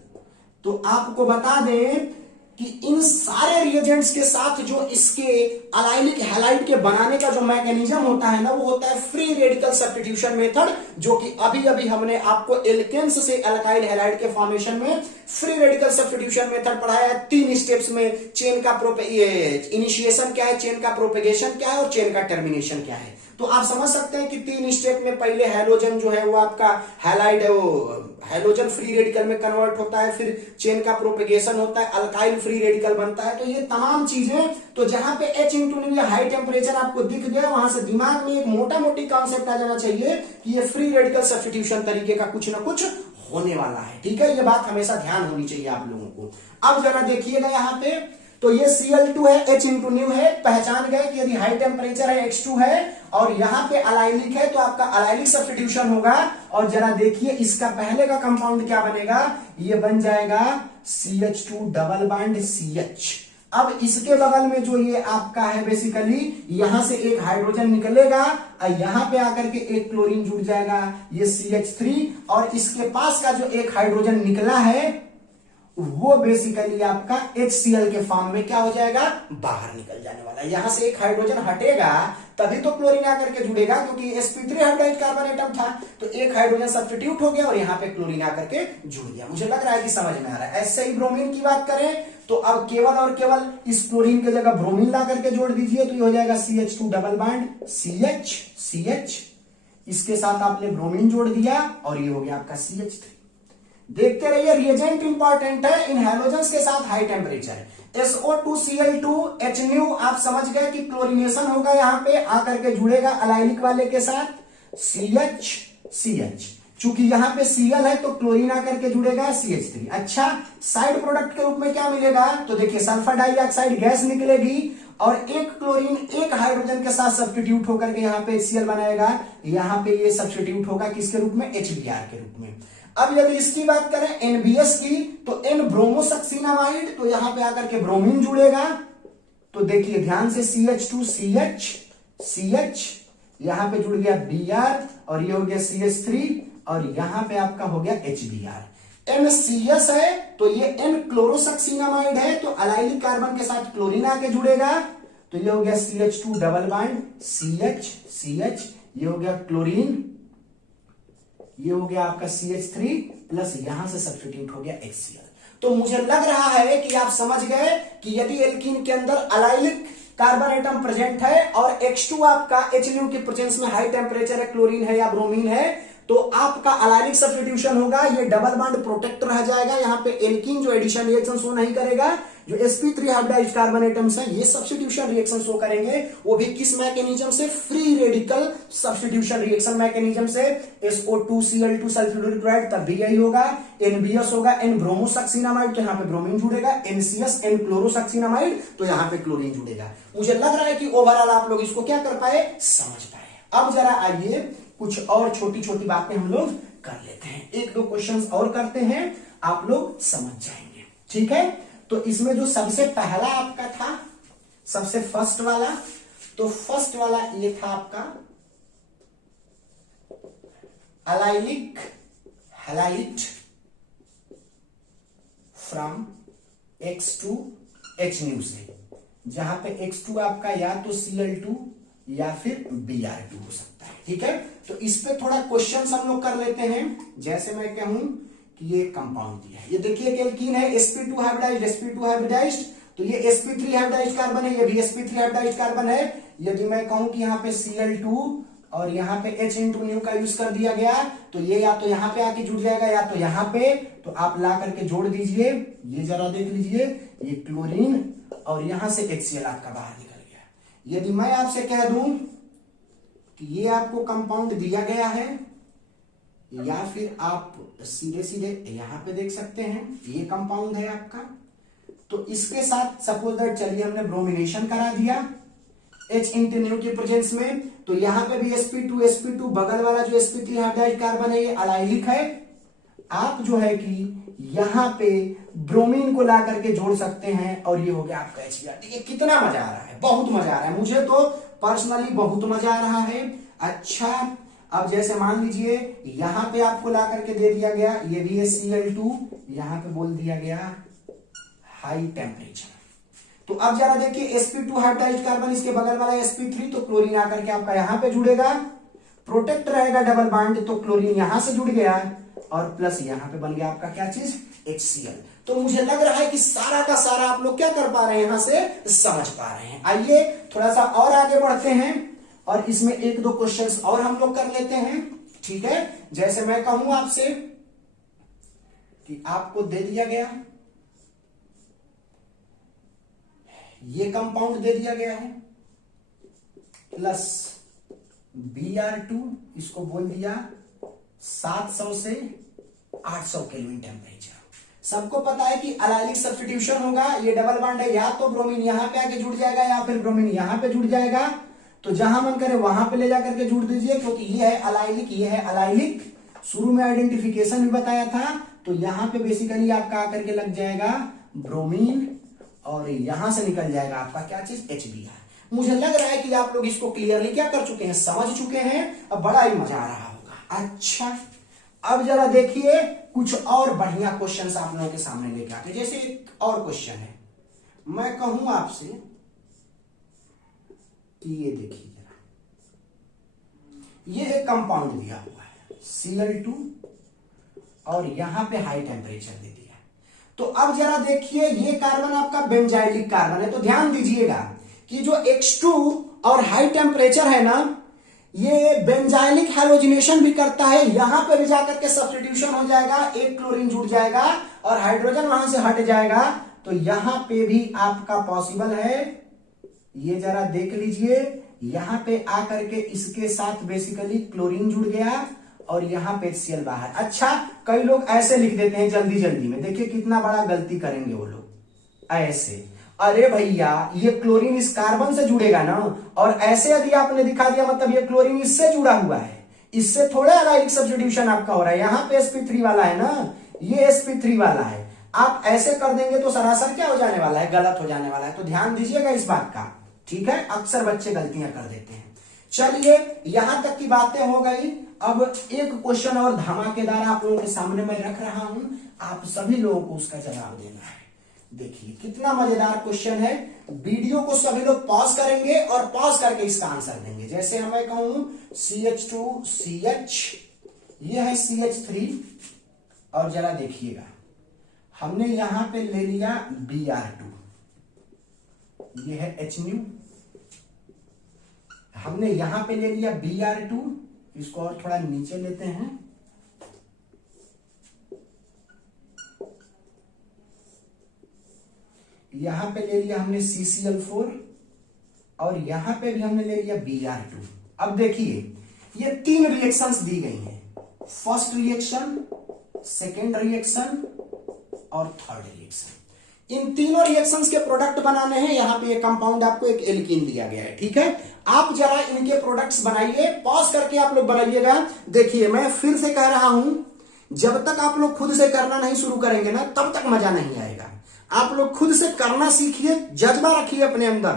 तो आपको बता दें कि इन सारे रिएजेंट्स के साथ जो इसके अलाइलिक हैलाइड के बनाने का जो मैकेनिज्म होता है ना, वो होता है फ्री रेडिकल सब्स्टिट्यूशन मेथड, जो कि अभी अभी हमने आपको एल्केन्स से अल्काइल हैलाइड के फॉर्मेशन में फ्री रेडिकल सब्स्टिट्यूशन मेथड पढ़ाया है। 3 स्टेप्स में चेन का इनिशिएशन क्या है, चेन का प्रोपेगेशन क्या है और चेन का टर्मिनेशन क्या है। तो आप समझ सकते हैं कि 3 स्टेप में पहले हैलोजन जो है वो आपका हैलाइड है, वो हैलोजन फ्री रेडिकल में कन्वर्ट होता है, फिर चेन का प्रोपेगेशन होता है, अल्काइल फ्री रेडिकल बनता है। तो ये तमाम चीजें, तो जहां पे H*Nu या हाई टेम्परेचर आपको दिख गया, वहां से दिमाग में एक मोटा मोटी कॉन्सेप्ट आ जाना चाहिए कि ये फ्री रेडिकल सब्स्टिट्यूशन तरीके का कुछ ना कुछ होने वाला है, ठीक है। ये बात हमेशा ध्यान होनी चाहिए आप लोगों को। अब जरा देखिएगा यहाँ पे, तो ये Cl2 है, H*Nu है, पहचान गए कि यदि हाई टेम्परेचर है H2 है और यहाँ पे अलाइलिक है, तो आपका अलाइलिक सब्स्टिट्यूशन होगा। और जरा देखिए इसका पहले का कंपाउंड क्या बनेगा, ये बन जाएगा CH2 डबल बॉन्ड CH। अब इसके बगल में जो ये आपका है बेसिकली, यहां से एक हाइड्रोजन निकलेगा और यहां पे आकर के एक क्लोरीन जुड़ जाएगा, ये CH3, और इसके पास का जो एक हाइड्रोजन निकला है वो बेसिकली आपका HCl के फॉर्म में क्या हो जाएगा, बाहर निकल जाने वाला है। यहां से एक हाइड्रोजन हटेगा तभी तो क्लोरीन आकर के जुड़ेगा, क्योंकि sp3 हाइब्रिडाइज्ड कार्बन एटम था, तो एक हाइड्रोजन सब्स्टिट्यूट हो गया और यहाँ पे क्लोरीन आकर के जुड़ गया। मुझे लग रहा है कि समझ में आ रहा है। ऐसे ही ब्रोमीन की बात करें तो अब केवल और केवल इस क्लोरीन की जगह ब्रोमीन ला करके जोड़ दीजिए, तो ये हो जाएगा CH2 डबल बॉन्ड CH। इसके साथ आपने ब्रोमीन जोड़ दिया और ये हो गया आपका CH3। देखते रहिए, रिएजेंट इंपॉर्टेंट है इन हैलोजेंस के साथ हाई टेम्परेचर। SO2Cl2H आप समझ गए कि क्लोरीनेशन होगा, यहां पे आकर के जुड़ेगा अलाइलिक वाले के साथ CH। चूंकि यहां पे Cl है तो क्लोरीन आकर के जुड़ेगा CH3। अच्छा, साइड प्रोडक्ट के रूप में क्या मिलेगा, तो देखिए सल्फर डाइऑक्साइड गैस निकलेगी और एक क्लोरीन एक हाइड्रोजन के साथ सब्स्टिट्यूट होकर के यहाँ पे HCl बनाएगा। यहाँ पे ये सब्स्टिट्यूट होगा किसके रूप में, HBr के रूप में। अब यदि इसकी बात करें NBS की, तो N ब्रोमोसक्सिनामाइड, तो यहां पे आकर के ब्रोमीन जुड़ेगा। तो देखिए ध्यान से CH2CH यहां पे जुड़ गया Br और ये हो गया CH3 और यहां पे आपका हो गया HBr। NCS है तो ये N क्लोरोसक्सिनामाइड है, तो अलाइलिक कार्बन के साथ क्लोरीन आके जुड़ेगा, तो ये हो गया CH2 डबल बॉन्ड CH, ये हो गया क्लोरीन, ये हो गया आपका CH3 प्लस यहां से सब्स्टिट्यूट हो गया HCl। तो मुझे लग रहा है कि आप समझ गए कि यदि एल्कीन के अंदर अलाइलिक कार्बन एटम प्रेजेंट है और H2 आपका HNO के प्रेजेंस में हाई टेम्परेचर है, क्लोरीन है या ब्रोमीन है, तो आपका अलाइलिक सब्स्टिट्यूशन होगा, ये डबल बॉन्ड प्रोटेक्ट रह जाएगा। यहाँ पे एल्कीन जो एडिशन रिएक्शन शो नहीं करेगा, जो sp3 हाइब्रिडाइज्ड कार्बन एटम्स हैं ये सब्स्टिट्यूशन रिएक्शन शो करेंगे, वो भी किस मैकेनिज्म से, free radical substitution reaction mechanism से। SO2Cl2 सल्फ्यूरिक क्लोराइड तब भी यही होगा, NBS होगा N ब्रोमोसक्सिनामाइड, तो यहाँ पे ब्रोमीन जुड़ेगा, NCS N क्लोरोसक्सिनामाइड, तो यहाँ पे क्लोरीन जुड़ेगा। मुझे लग रहा है कि ओवरऑल आप लोग इसको क्या कर पाए, समझ पाए। अब जरा आइए कुछ और छोटी छोटी बातें हम लोग कर लेते हैं, एक दो क्वेश्चंस और करते हैं, आप लोग समझ जाएंगे, ठीक है। तो इसमें जो सबसे पहला आपका था, सबसे फर्स्ट वाला, तो फर्स्ट वाला ये था आपका अलाइलिक हैलाइट फ्रॉम X2H से, जहां पे X2 आपका या तो Cl2 या फिर Br2 हो सकता है, ठीक है। तो इस पे थोड़ा क्वेश्चन हम लोग कर लेते हैं। जैसे मैं कहूं कि ये कंपाउंड दिया है, ये देखिए एल्कीन है, sp2 हाइब्रिडाइज्ड, तो ये sp3 हाइब्रिडाइज्ड कार्बन है, ये भी sp3 हाइब्रिडाइज्ड कार्बन है। यदि मैं कहूं कि यहाँ पे Cl2 और यहाँ पे H इंटू न्यू का यूज कर दिया गया, तो ये या तो यहाँ पे आके जुड़ जाएगा या तो यहाँ पे, तो आप ला करके जोड़ दीजिए। ये जरा देख लीजिए, ये क्लोरीन और यहां से HCl आपका बाहर निकल गया। यदि मैं आपसे कह दूं कि ये आपको कंपाउंड दिया गया है, या फिर आप सीधे सीधे यहां पे देख सकते हैं ये कंपाउंड है आपका, तो इसके साथ सपोज दैट चलिए हमने ब्रोमिनेशन करा दिया H इंटू न्यू के प्रेजेंस में, तो यहां पे भी sp2 बगल वाला जो sp3 हाइब्रिडाइज्ड कार्बन है ये अलाइलिक है। आप जो है कि यहां पे ब्रोमीन को ला करके जोड़ सकते हैं और ये हो गया आपका HBr। देखिए कितना मजा आ रहा है, बहुत मजा आ रहा है, मुझे तो पर्सनली बहुत मजा आ रहा है। अच्छा, अब जैसे मान लीजिए यहां पे आपको ला करके दे दिया गया, ये भी है Cl2, यहां पे बोल दिया गया हाई टेम्परेचर, तो अब जरा देखिए sp2 हाइब्रिडाइज्ड कार्बन, इसके बगल वाला sp3, तो क्लोरीन आकर के आपका यहां पे जुड़ेगा, प्रोटेक्ट रहेगा डबल बॉन्ड, तो क्लोरीन यहां से जुड़ गया और प्लस यहां पे बन गया आपका क्या चीज, HCl। तो मुझे लग रहा है कि सारा का सारा आप लोग क्या कर पा रहे हैं, यहां से समझ पा रहे हैं। आइए थोड़ा सा और आगे बढ़ते हैं और इसमें एक दो क्वेश्चंस और हम लोग कर लेते हैं, ठीक है। जैसे मैं कहूं आपसे कि आपको दे दिया गया ये कंपाउंड दे दिया गया है प्लस Br2, इसको बोल दिया 700 से 800 केल्विन टेम्परेचर। सबको पता है कि अलाइलिक सब्स्टिट्यूशन होगा, ये डबल बॉन्ड है, या तो ब्रोमीन यहां पे आके जुड़ जाएगा या फिर ब्रोमीन यहां पे जुड़ जाएगा, तो जहां मन करे वहां पे ले जाकर के जुड़ दीजिए, क्योंकि ये है अलाइलिक, ये है अलाइलिक। शुरू में आइडेंटिफिकेशन भी बताया था, तो यहां पे बेसिकली आपका आकर के लग जाएगा ब्रोमीन और यहां से निकल जाएगा आपका क्या चीज, HBr। मुझे लग रहा है कि आप लोग इसको क्लियरली क्या कर चुके हैं, समझ चुके हैं, अब बड़ा ही मजा आ रहा होगा। अच्छा, अब जरा देखिए कुछ और बढ़िया क्वेश्चंस आप लोगों के सामने लेके आते। जैसे एक और क्वेश्चन है, मैं कहूं आपसे कि ये देखिए जरा, ये एक कंपाउंड दिया हुआ है Cl2 और यहां पे हाई टेम्परेचर दे दिया, तो अब जरा देखिए ये कार्बन आपका बेंजाइलिक कार्बन है, तो ध्यान दीजिएगा कि जो X2 और हाई टेम्परेचर है ना, ये बेंजाइलिक हैलोजिनेशन भी करता है, यहां पे भी जाकर के सब्स्टिट्यूशन हो जाएगा, एक क्लोरीन जुड़ जाएगा और हाइड्रोजन वहां से हट जाएगा, तो यहां पे भी आपका पॉसिबल है। ये जरा देख लीजिए, यहां पे आकर के इसके साथ बेसिकली क्लोरीन जुड़ गया और यहां पे HCl बाहर। अच्छा, कई लोग ऐसे लिख देते हैं जल्दी जल्दी में, देखिए कितना बड़ा गलती करेंगे वो लोग ऐसे। अरे भैया, ये क्लोरीन इस कार्बन से जुड़ेगा ना, और ऐसे यदि आपने दिखा दिया मतलब ये क्लोरीन इससे जुड़ा हुआ है, इससे थोड़ा एलाइलिक सब्स्टिट्यूशन आपका हो रहा है। यहां पे sp3 वाला है ना, ये sp3 वाला है, आप ऐसे कर देंगे तो सरासर क्या हो जाने वाला है, गलत हो जाने वाला है। तो ध्यान दीजिएगा इस बात का, ठीक है। अक्सर बच्चे गलतियां कर देते हैं। चलिए, यहां तक की बातें हो गई। अब एक क्वेश्चन और धमाकेदार आप लोगों के सामने मैं रख रहा हूं, आप सभी लोगों को उसका जवाब देना है। देखिए कितना मजेदार क्वेश्चन है। वीडियो को सभी लोग पॉज करेंगे और पॉज करके इसका आंसर देंगे। जैसे हमें कहूं CH2CH, ये है CH3, और जरा देखिएगा हमने यहां पे ले लिया Br2, ये है HNu, हमने यहां पे ले लिया Br2, इसको और थोड़ा नीचे लेते हैं, यहां पे ले लिया हमने CCl4 और यहां पे भी हमने ले लिया Br2। अब देखिए ये 3 रिएक्शंस दी गई हैं, फर्स्ट रिएक्शन, सेकेंड रिएक्शन और थर्ड रिएक्शन। इन तीनों रिएक्शंस के प्रोडक्ट बनाने हैं। यहां पे एक कंपाउंड आपको एक एल्कीन दिया गया है, ठीक है। आप जरा इनके प्रोडक्ट्स बनाइए, पॉज करके आप लोग बनाइएगा। देखिए मैं फिर से कह रहा हूं, जब तक आप लोग खुद से करना नहीं शुरू करेंगे ना, तब तक मजा नहीं आएगा। आप लोग खुद से करना सीखिए, जज्बा रखिए अपने अंदर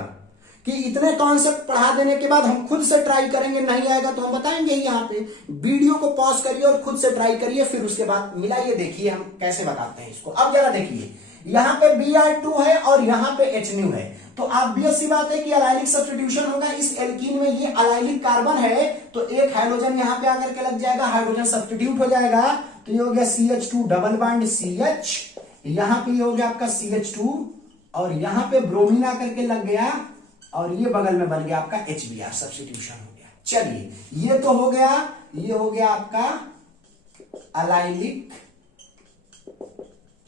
कि इतने कॉन्सेप्ट पढ़ा देने के बाद हम खुद से ट्राई करेंगे, नहीं आएगा तो हम बताएंगे यहाँ पे। वीडियो को पॉज करिए और खुद से ट्राई करिए, फिर उसके बाद मिलाइए, देखिए हम कैसे बताते हैं इसको। अब जरा देखिए, यहाँ पे Br2 है और यहाँ पे HNu है, तो ऑब्वियस सी बात है कि एलाइलिक सब्स्टिट्यूशन होगा। इस एल्कीन में ये एलाइलिक कार्बन है, तो एक हाइड्रोजन यहाँ पे आकर के लग जाएगा, हाइड्रोजन सब्स्टिट्यूट हो जाएगा, तो ये हो गया CH2 डबल बॉन्ड CH, यहां पे ये हो गया आपका CH2 और यहां पे ब्रोमीन आकर के लग गया और ये बगल में बन गया आपका HBr, सब्स्टिट्यूशन हो गया। चलिए ये तो हो गया, ये हो गया आपका एलाइलिक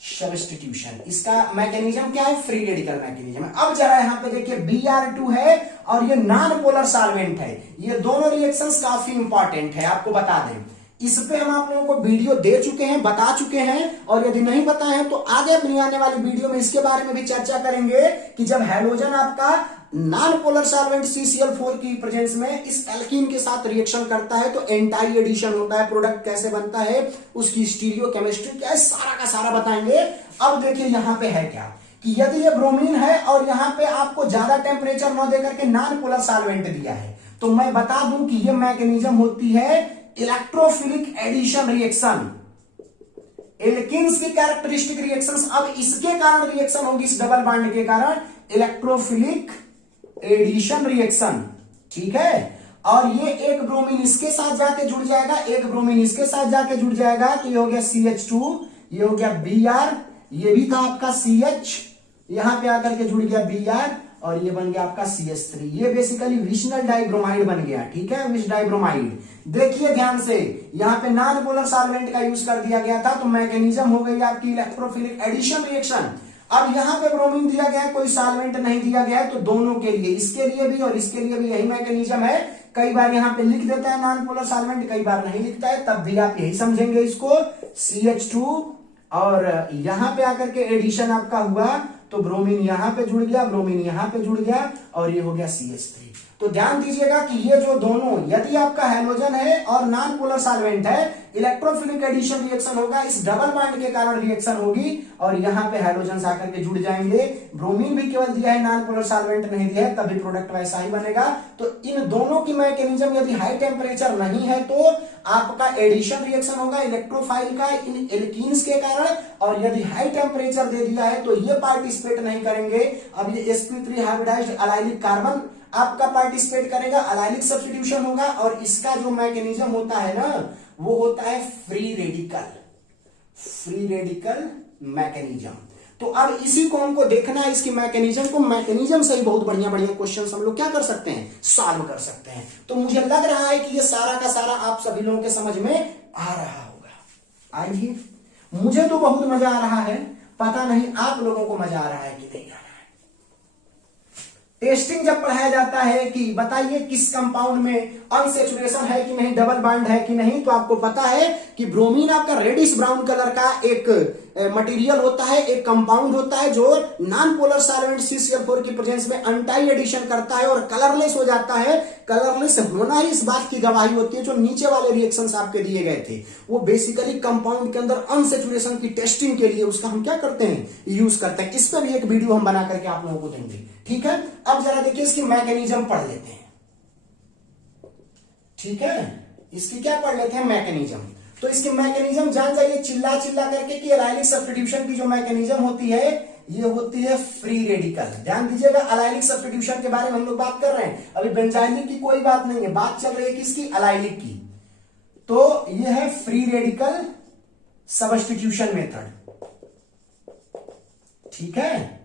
सब्स्टिट्यूशन। इसका मैकेनिज्म क्या है, फ्री रेडिकल मैकेनिज्म है। अब जरा यहां पे देखिए Br2 है और ये नॉन पोलर सॉल्वेंट है। ये दोनों रिएक्शंस काफी इंपॉर्टेंट है, आपको बता दें। इस पे हम आप लोगों को वीडियो दे चुके हैं, बता चुके हैं, और यदि नहीं बताए हैं तो आगे अपनी आने वाली वीडियो में इसके बारे में भी चर्चा करेंगे कि जब हाइड्रोजन आपका नॉन पोलर सॉल्वेंट CCl4 की प्रेजेंस में इस एल्कीन के साथ रिएक्शन करता है तो एंटाई एडिशन होता है, प्रोडक्ट कैसे बनता है, उसकी स्टीरियो केमिस्ट्री क्या है, सारा का सारा बताएंगे। अब देखिए यहां पे है क्या कि यदि ये ब्रोमीन है और यहां पे आपको ज्यादा टेम्परेचर न देकर के नॉन पोलर सॉल्वेंट दिया है, तो मैं बता दूं कि ये मैकेनिज्म होती है इलेक्ट्रोफिलिक एडिशन रिएक्शन। एल्कीन्स की कैरेक्टरिस्टिक रिएक्शंस, अब इसके कारण रिएक्शन होगी, इस डबल बॉन्ड के कारण इलेक्ट्रोफिलिक एडिशन रिएक्शन, ठीक है। और ये एक ब्रोमीन इसके साथ जाके जुड़ जाएगा, एक ब्रोमीन इसके साथ जाके जुड़ जाएगा, तो ये हो गया CH2, ये हो गया Br, ये भी था आपका CH, यहां पे आकर के जुड़ गया Br और ये बन गया आपका CH3। ये बेसिकली विशनल डाइब्रोमाइड बन गया, ठीक है, विश डाइब्रोमाइड। देखिए ध्यान से, यहाँ पे नॉन पोलर सॉल्वेंट का यूज कर दिया गया था, तो मैकेनिज्म हो गई आपकी इलेक्ट्रोफिलिक एडिशन रिएक्शन। अब यहाँ पे ब्रोमीन दिया गया है, कोई सॉल्वेंट नहीं दिया गया है, तो दोनों के लिए, इसके लिए भी और इसके लिए भी यही मैकेनिज्म है। कई बार यहाँ पे लिख देता है नॉन पोलर सॉल्वेंट, कई बार नहीं लिखता है, तब भी आप यही समझेंगे इसको, CH2 और यहां पे आकर के एडिशन आपका हुआ, तो ब्रोमीन यहां पे जुड़ गया, ब्रोमीन यहां पे जुड़ गया और ये हो गया CH3। तो ध्यान दीजिएगा कि ये जो दोनों, यदि आपका हाइड्रोजन है और नॉन पोलर सॉल्वेंट है, इलेक्ट्रोफिलिक एडिशन रिएक्शन होगा, इस डबल बॉन्ड के कारण रिएक्शन होगी और यहां पे हाइड्रोजन आकर के जुड़ जाएंगे। ब्रोमीन भी केवल दिया है, नॉन पोलर सॉल्वेंट नहीं दिया है, तभी प्रोडक्ट वैसा ही बनेगा। तो इन दोनों की मैकेनिज्म यदि हाई टेम्परेचर नहीं है तो आपका एडिशन रिएक्शन होगा इलेक्ट्रोफाइल का इन एल्कीन्स के कारण, और यदि हाई टेम्परेचर दे दिया है तो ये पार्टिसिपेट नहीं करेंगे। अब ये sp3 हाइब्रिडाइज्ड एलाइलिक कार्बन आपका पार्टिसिपेट करेगा, एलाइलिक सब्स्टिट्यूशन होगा, और इसका जो मैकेनिज्म होता है ना, वो होता है फ्री रेडिकल मैकेनिज्म। तो अब इसी को हमको देखना है, इसकी मैकेनिज्म को, मैकेनिज्म से ही बहुत बढ़िया बढ़िया क्वेश्चन हम लोग क्या कर सकते हैं, सॉल्व कर सकते हैं। तो मुझे लग रहा है कि ये सारा का सारा आप सभी लोगों के समझ में आ रहा होगा। आइए, मुझे तो बहुत मजा आ रहा है, पता नहीं आप लोगों को मजा आ रहा है कि नहीं आ रहा है। टेस्टिंग जब पढ़ाया जाता है कि बताइए किस कंपाउंड में अनसैचुरेशन है कि नहीं, डबल बॉन्ड है कि नहीं, तो आपको पता है कि ब्रोमीन आपका रेडिश ब्राउन कलर का एक मटेरियल होता है, एक कंपाउंड होता है जो नॉन पोलर सॉल्वेंट CCl4 की प्रेजेंस में एंटी एडिशन करता है और कलरलेस हो जाता है। कलरलेस होना ही इस बात की गवाही होती है, जो नीचे वाले रिएक्शंस आपके दिए गए थे वो बेसिकली कंपाउंड के अंदर अनसैचुरेशन की टेस्टिंग के लिए उसका हम क्या करते हैं, यूज करते हैं। इस पर भी एक वीडियो हम बना करके आप लोगों को देंगे, ठीक है। अब जरा देखिए इसकी मैकेनिज्म पढ़ लेते हैं, ठीक है। इसकी क्या पढ़ लेते हैं, मैकेनिज्म। तो इसकी मैकेनिज्म जान जाइए चिल्ला चिल्ला करके कि एलाइलिक सब्स्टिट्यूशन की जो मैकेनिज्म होती है ये होती है फ्री रेडिकल। ध्यान दीजिएगा, एलाइलिक सब्स्टिट्यूशन के बारे में हम लोग बात कर रहे हैं, अभी बेंजाइलिक की कोई बात नहीं है, बात चल रही है किसकी, एलाइलिक की। तो ये है फ्री रेडिकल सब्स्टिट्यूशन मेथड, ठीक है।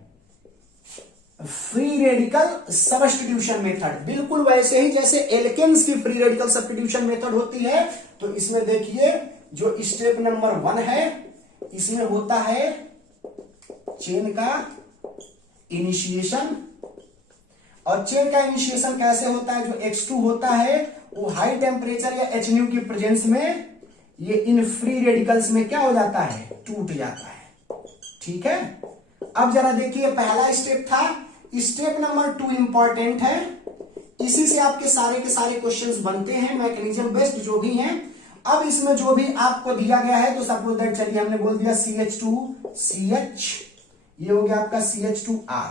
फ्री रेडिकल सब्स्टिट्यूशन मेथड बिल्कुल वैसे ही जैसे एल्केन्स की फ्री रेडिकल सब्स्टिट्यूशन मेथड होती है। तो इसमें देखिए जो स्टेप नंबर 1 है, इसमें होता है चेन का इनिशिएशन। और चेन का इनिशिएशन कैसे होता है, जो X2 होता है वो हाई टेम्परेचर या HNu की प्रेजेंस में ये इन फ्री रेडिकल्स में क्या हो जाता है, टूट जाता है, ठीक है। अब जरा देखिए पहला स्टेप था, स्टेप नंबर 2 इंपॉर्टेंट है, इसी से आपके सारे के सारे क्वेश्चंस बनते हैं, मैकेनिज्म बेस्ड जो भी हैं। अब इसमें जो भी आपको दिया गया है, तो सपोज दैट चलिए हमने बोल दिया CH2CH, ये हो गया आपका CH2R,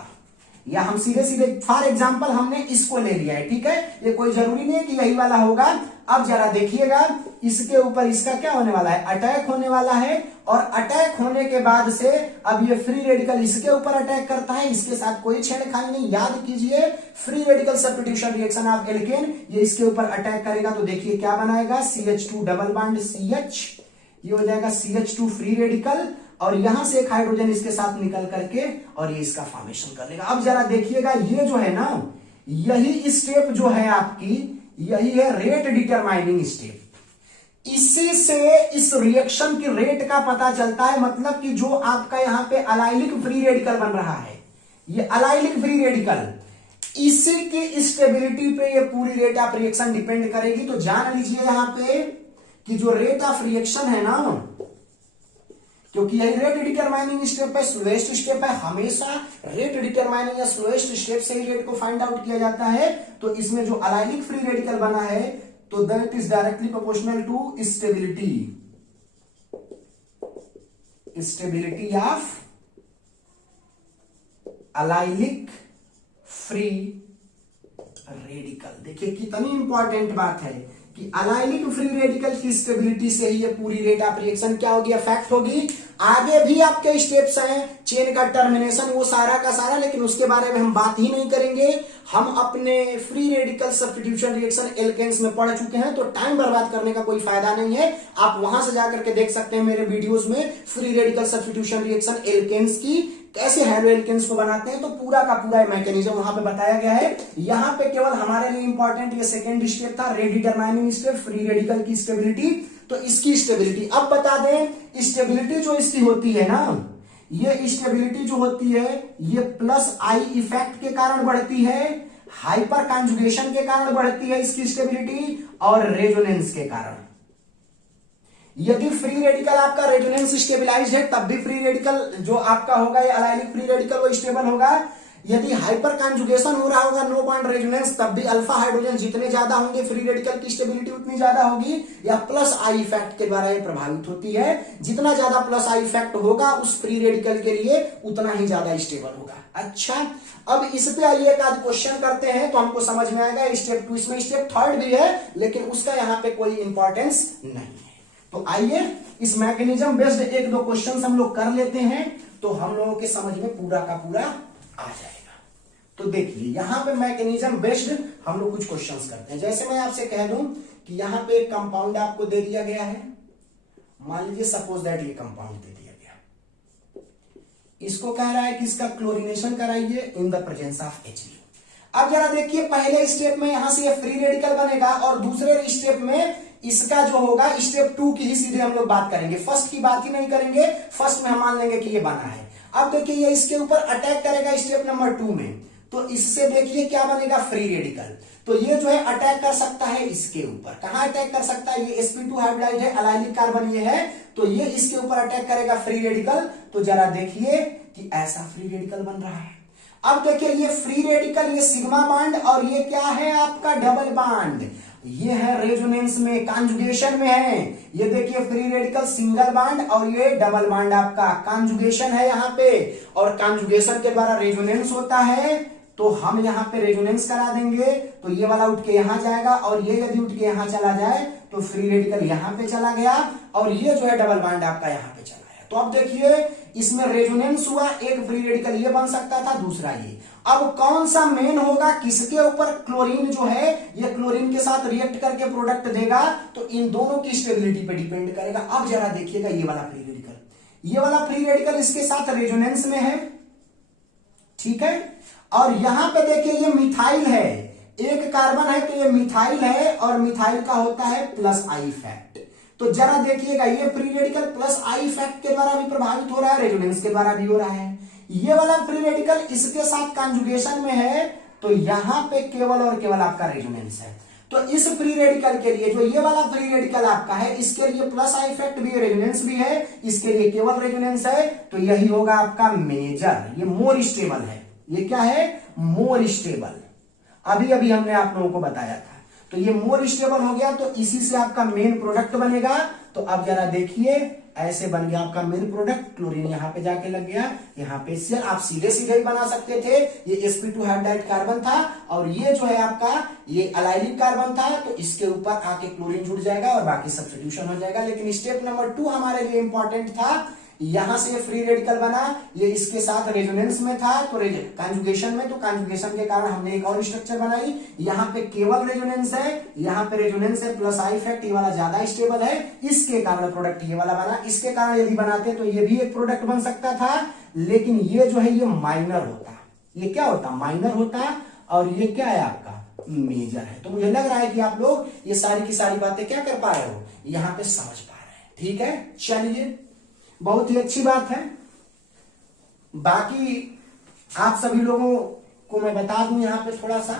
या हम सीधे सीधे फॉर एग्जांपल हमने इसको ले लिया है, ठीक है। ये कोई जरूरी नहीं है कि यही वाला होगा। अब जरा देखिएगा इसके ऊपर इसका क्या होने वाला है, अटैक होने वाला है। और अटैक होने के बाद से अब ये फ्री रेडिकल इसके ऊपर अटैक करता है, इसके साथ कोई छेड़खानी नहीं। याद कीजिए free radical substitution reaction of alkene, ये इसके ऊपर अटैक करेगा तो देखिए क्या बनाएगा, CH2 डबल बॉन्ड CH, ये हो जाएगा CH2 फ्री रेडिकल, और यहां से एक हाइड्रोजन इसके साथ निकल करके और ये इसका फॉर्मेशन कर लेगा। अब जरा देखिएगा ये जो है ना, यही स्टेप जो है आपकी, यही है रेट डिटरमाइनिंग स्टेप। इसी से इस रिएक्शन की रेट का पता चलता है, मतलब कि जो आपका यहां पे अलाइलिक फ्री रेडिकल बन रहा है, ये अलाइलिक फ्री रेडिकल, इसी की स्टेबिलिटी पे ये पूरी रेट ऑफ रिएक्शन डिपेंड करेगी। तो जान लीजिए यहां पे कि जो रेट ऑफ रिएक्शन है ना, क्योंकि यही रेट डिटरमाइनिंग स्टेप है, स्लोएस्ट स्टेप है, हमेशा रेट डिटरमाइनिंग या स्लोएस्ट स्टेप से ही रेट को फाइंड आउट किया जाता है। तो इसमें जो अलाइलिक फ्री रेडिकल बना है तो that is directly proportional to stability of allylic free radical. देखिए कितनी इंपॉर्टेंट बात है कि अलाइलिक फ्री रेडिकल की स्टेबिलिटी से ही ये पूरी रेट ऑफ रिएक्शन क्या होगी, इफेक्ट होगी। आगे भी आपके स्टेप्स हैं, चेन का टर्मिनेशन, वो सारा का सारा, लेकिन उसके बारे में हम बात ही नहीं करेंगे। हम अपने free radical substitution reaction alkanes में पढ़ चुके हैं, तो टाइम बर्बाद करने का कोई फायदा नहीं है। आप वहां से जाकर के देख सकते हैं मेरे वीडियोस में free radical substitution reaction alkanes की कैसे हाइड्रो एल्केन्स को बनाते हैं, तो पूरा का पूरा मैकेनिज्म वहां पे बताया गया है। यहां पे केवल हमारे लिए इंपॉर्टेंट ये सेकेंड स्टेप था, rate determining step, free radical की स्टेबिलिटी। तो इसकी स्टेबिलिटी अब बता दें, स्टेबिलिटी जो इसकी होती है ना, ये स्टेबिलिटी जो होती है ये प्लस आई इफेक्ट के कारण बढ़ती है, हाइपर कॉन्जुगेशन के कारण बढ़ती है इसकी स्टेबिलिटी, और रेजोनेंस के कारण। यदि फ्री रेडिकल आपका रेजोनेंस स्टेबलाइज्ड है तब भी फ्री रेडिकल जो आपका होगा ये अलाइलिक फ्री रेडिकल वो स्टेबल होगा। यदि हाइपर कॉन्जुगेशन हो रहा होगा, नो बॉन्ड रेजोनेंस, तब भी अल्फा हाइड्रोजन जितने ज्यादा होंगे फ्री रेडिकल की स्टेबिलिटी उतनी ज्यादा होगी, या प्लस आई इफेक्ट के द्वारा ये प्रभावित होती है। जितना ज्यादा प्लस आई इफेक्ट होगा उस फ्री रेडिकल के लिए उतना ही ज्यादा स्टेबल होगा। अच्छा, अब इस पे आइए एक आध क्वेश्चन करते हैं तो हमको समझ में आएगा। स्टेप 2 इसमें स्टेप 3 भी है, लेकिन उसका यहाँ पे कोई इंपॉर्टेंस नहीं है। तो आइए इस मैकेनिज्म बेस्ड एक दो क्वेश्चन हम लोग कर लेते हैं, तो हम लोगों के समझ में पूरा का पूरा आ जाएगा। तो देखिए यहां पे मैकेनिज्म बेस्ड हम लोग कुछ क्वेश्चंस करते हैं। जैसे मैं आपसे कह दूं कि यहां पे एक कंपाउंड आपको दे दिया गया है, मान लीजिए सपोज दैट ये कंपाउंड दे दिया गया, इसको कह रहा है कि इसका क्लोरीनेशन कराइए in the presence of HBr। अब जरा देखिए, पहले स्टेप में यहां से ये फ्री रेडिकल बनेगा और दूसरे स्टेप में इसका जो होगा स्टेप 2 की ही सीधे हम लोग बात करेंगे, फर्स्ट की बात ही नहीं करेंगे। फर्स्ट में हम मान लेंगे कि ये बना है। अब देखिए ये इसके ऊपर अटैक करेगा स्टेप नंबर 2 में, तो इससे देखिए क्या बनेगा, फ्री रेडिकल। तो ये जो है अटैक कर सकता है इसके ऊपर। कहां अटैक कर सकता है, ये sp2 हाइब्रिडाइड है, अलाइलिक कार्बन ये है, तो ये इसके ऊपर अटैक करेगा फ्री रेडिकल। तो जरा देखिए कि ऐसा फ्री रेडिकल बन रहा है। अब देखिए ये फ्री रेडिकल, ये सिग्मा बॉन्ड और ये क्या है आपका डबल बॉन्ड, ये है रेजोनेंस में, कॉन्जुगेशन में है। ये देखिए फ्री रेडिकल सिंगल बॉन्ड और ये डबल बॉन्ड आपका कॉन्जुगेशन है यहाँ पे, और कॉन्जुगेशन के द्वारा रेजोनेंस होता है। तो हम यहाँ पे रेजोनेंस करा देंगे, तो ये वाला उठ के यहां जाएगा और ये यदि उठ के यहां चला जाए तो फ्री रेडिकल यहां पे चला गया और ये जो है डबल बॉन्ड आपका यहाँ पे चला गया। तो अब देखिए इसमें रेजोनेंस हुआ, एक फ्री रेडिकल ये बन सकता था, दूसरा ये। अब कौन सा मेन होगा, किसके ऊपर क्लोरीन जो है ये क्लोरीन के साथ रिएक्ट करके प्रोडक्ट देगा, तो इन दोनों की स्टेबिलिटी पे डिपेंड करेगा। अब जरा देखिएगा ये वाला फ्री रेडिकल, ये वाला फ्री रेडिकल इसके साथ रेजोनेंस में है, ठीक है। और यहां पे देखिए ये मिथाइल है, एक कार्बन है तो ये मिथाइल है और मिथाइल का होता है प्लस आई इफेक्ट। तो जरा देखिएगा ये free radical plus I effect के द्वारा भी प्रभावित हो रहा है, रेजोनेंस के द्वारा भी हो रहा है। ये वाला फ्री रेडिकल इसके साथ कॉन्जुगेशन में है, तो यहां पे केवल और केवल आपका रेजोनेंस है। तो इस फ्री रेडिकल के लिए जो ये वाला फ्री रेडिकल आपका है, इसके लिए प्लस आई इफेक्ट भी है, रेजोनेंस भी है, इसके लिए केवल रेजोनेंस है, तो यही होगा आपका मेजर। ये मोर स्टेबल है, ये क्या है, मोर स्टेबल। अभी अभी हमने आप लोगों को बताया था। तो ये मोर स्टेबल हो गया, तो इसी से आपका मेन प्रोडक्ट बनेगा। तो अब जरा देखिए ऐसे बन गया आपका मेन प्रोडक्ट, क्लोरीन यहां पे जाके लग गया, यहां पे Cl आप सीधे सीधे ही बना सकते थे। ये sp2 हाइब्रिडाइड कार्बन था और ये जो है आपका ये अलाइलिक कार्बन था, तो इसके ऊपर आके क्लोरीन जुड़ जाएगा और बाकी सब्स्टिट्यूशन हो जाएगा। लेकिन स्टेप नंबर 2 हमारे लिए इंपॉर्टेंट था, यहां से फ्री रेडिकल बना, ये इसके साथ रेजोनेंस में था, तो कॉन्जुगेशन में, तो कॉन्जुगेशन के कारण हमने एक और स्ट्रक्चर बनाई। यहां पे केवल रेजोनेंस है, यहां पे रेजोनेंस है प्लस आई इफेक्ट, ये वाला ज्यादा स्टेबल है, इसके कारण प्रोडक्ट ये वाला बना। इसके कारण यदि बनाते तो ये भी एक प्रोडक्ट बन सकता था, लेकिन ये जो है ये माइनर होता, ये क्या होता, माइनर होता, और ये क्या है आपका मेजर है। तो मुझे लग रहा है कि आप लोग ये सारी की सारी बातें क्या कर पा रहे हो, यहां पे समझ पा रहे हैं, ठीक है। चलिए बहुत ही अच्छी बात है। बाकी आप सभी लोगों को मैं बता दूं यहां पे थोड़ा सा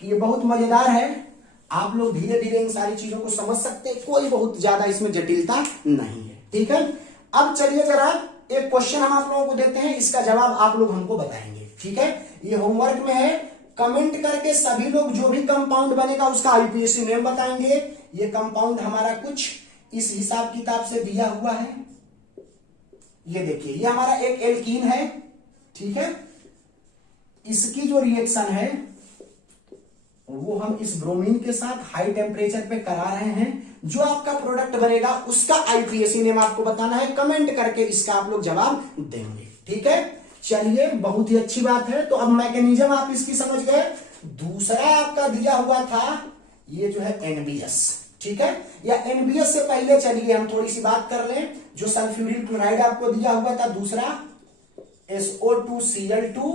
कि ये बहुत मजेदार है, आप लोग धीरे धीरे इन सारी चीजों को समझ सकते हैं, कोई बहुत ज्यादा इसमें जटिलता नहीं है, ठीक है। अब चलिए जरा एक क्वेश्चन हम आप लोगों को देते हैं, इसका जवाब आप लोग हमको बताएंगे, ठीक है। ये होमवर्क में है, कमेंट करके सभी लोग जो भी कंपाउंड बनेगा उसका आईपीएसी नेम बताएंगे। ये कंपाउंड हमारा कुछ इस हिसाब किताब से दिया हुआ है। ये देखिए ये हमारा एक एल्कीन है, ठीक है। इसकी जो रिएक्शन है वो हम इस ब्रोमीन के साथ हाई टेम्परेचर पे करा रहे हैं। जो आपका प्रोडक्ट बनेगा उसका आईपीएसी नेम आपको बताना है, कमेंट करके इसका आप लोग जवाब देंगे, ठीक है। चलिए बहुत ही अच्छी बात है। तो अब मैकेनिज्म आप इसकी समझ गए। दूसरा आपका दिया हुआ था ये जो है एनबीएस, ठीक है। या एनबीएस से पहले चलिए हम थोड़ी सी बात कर लें। जो सल्फ्यूरिल क्लोराइड आपको दिया हुआ था दूसरा SO2Cl2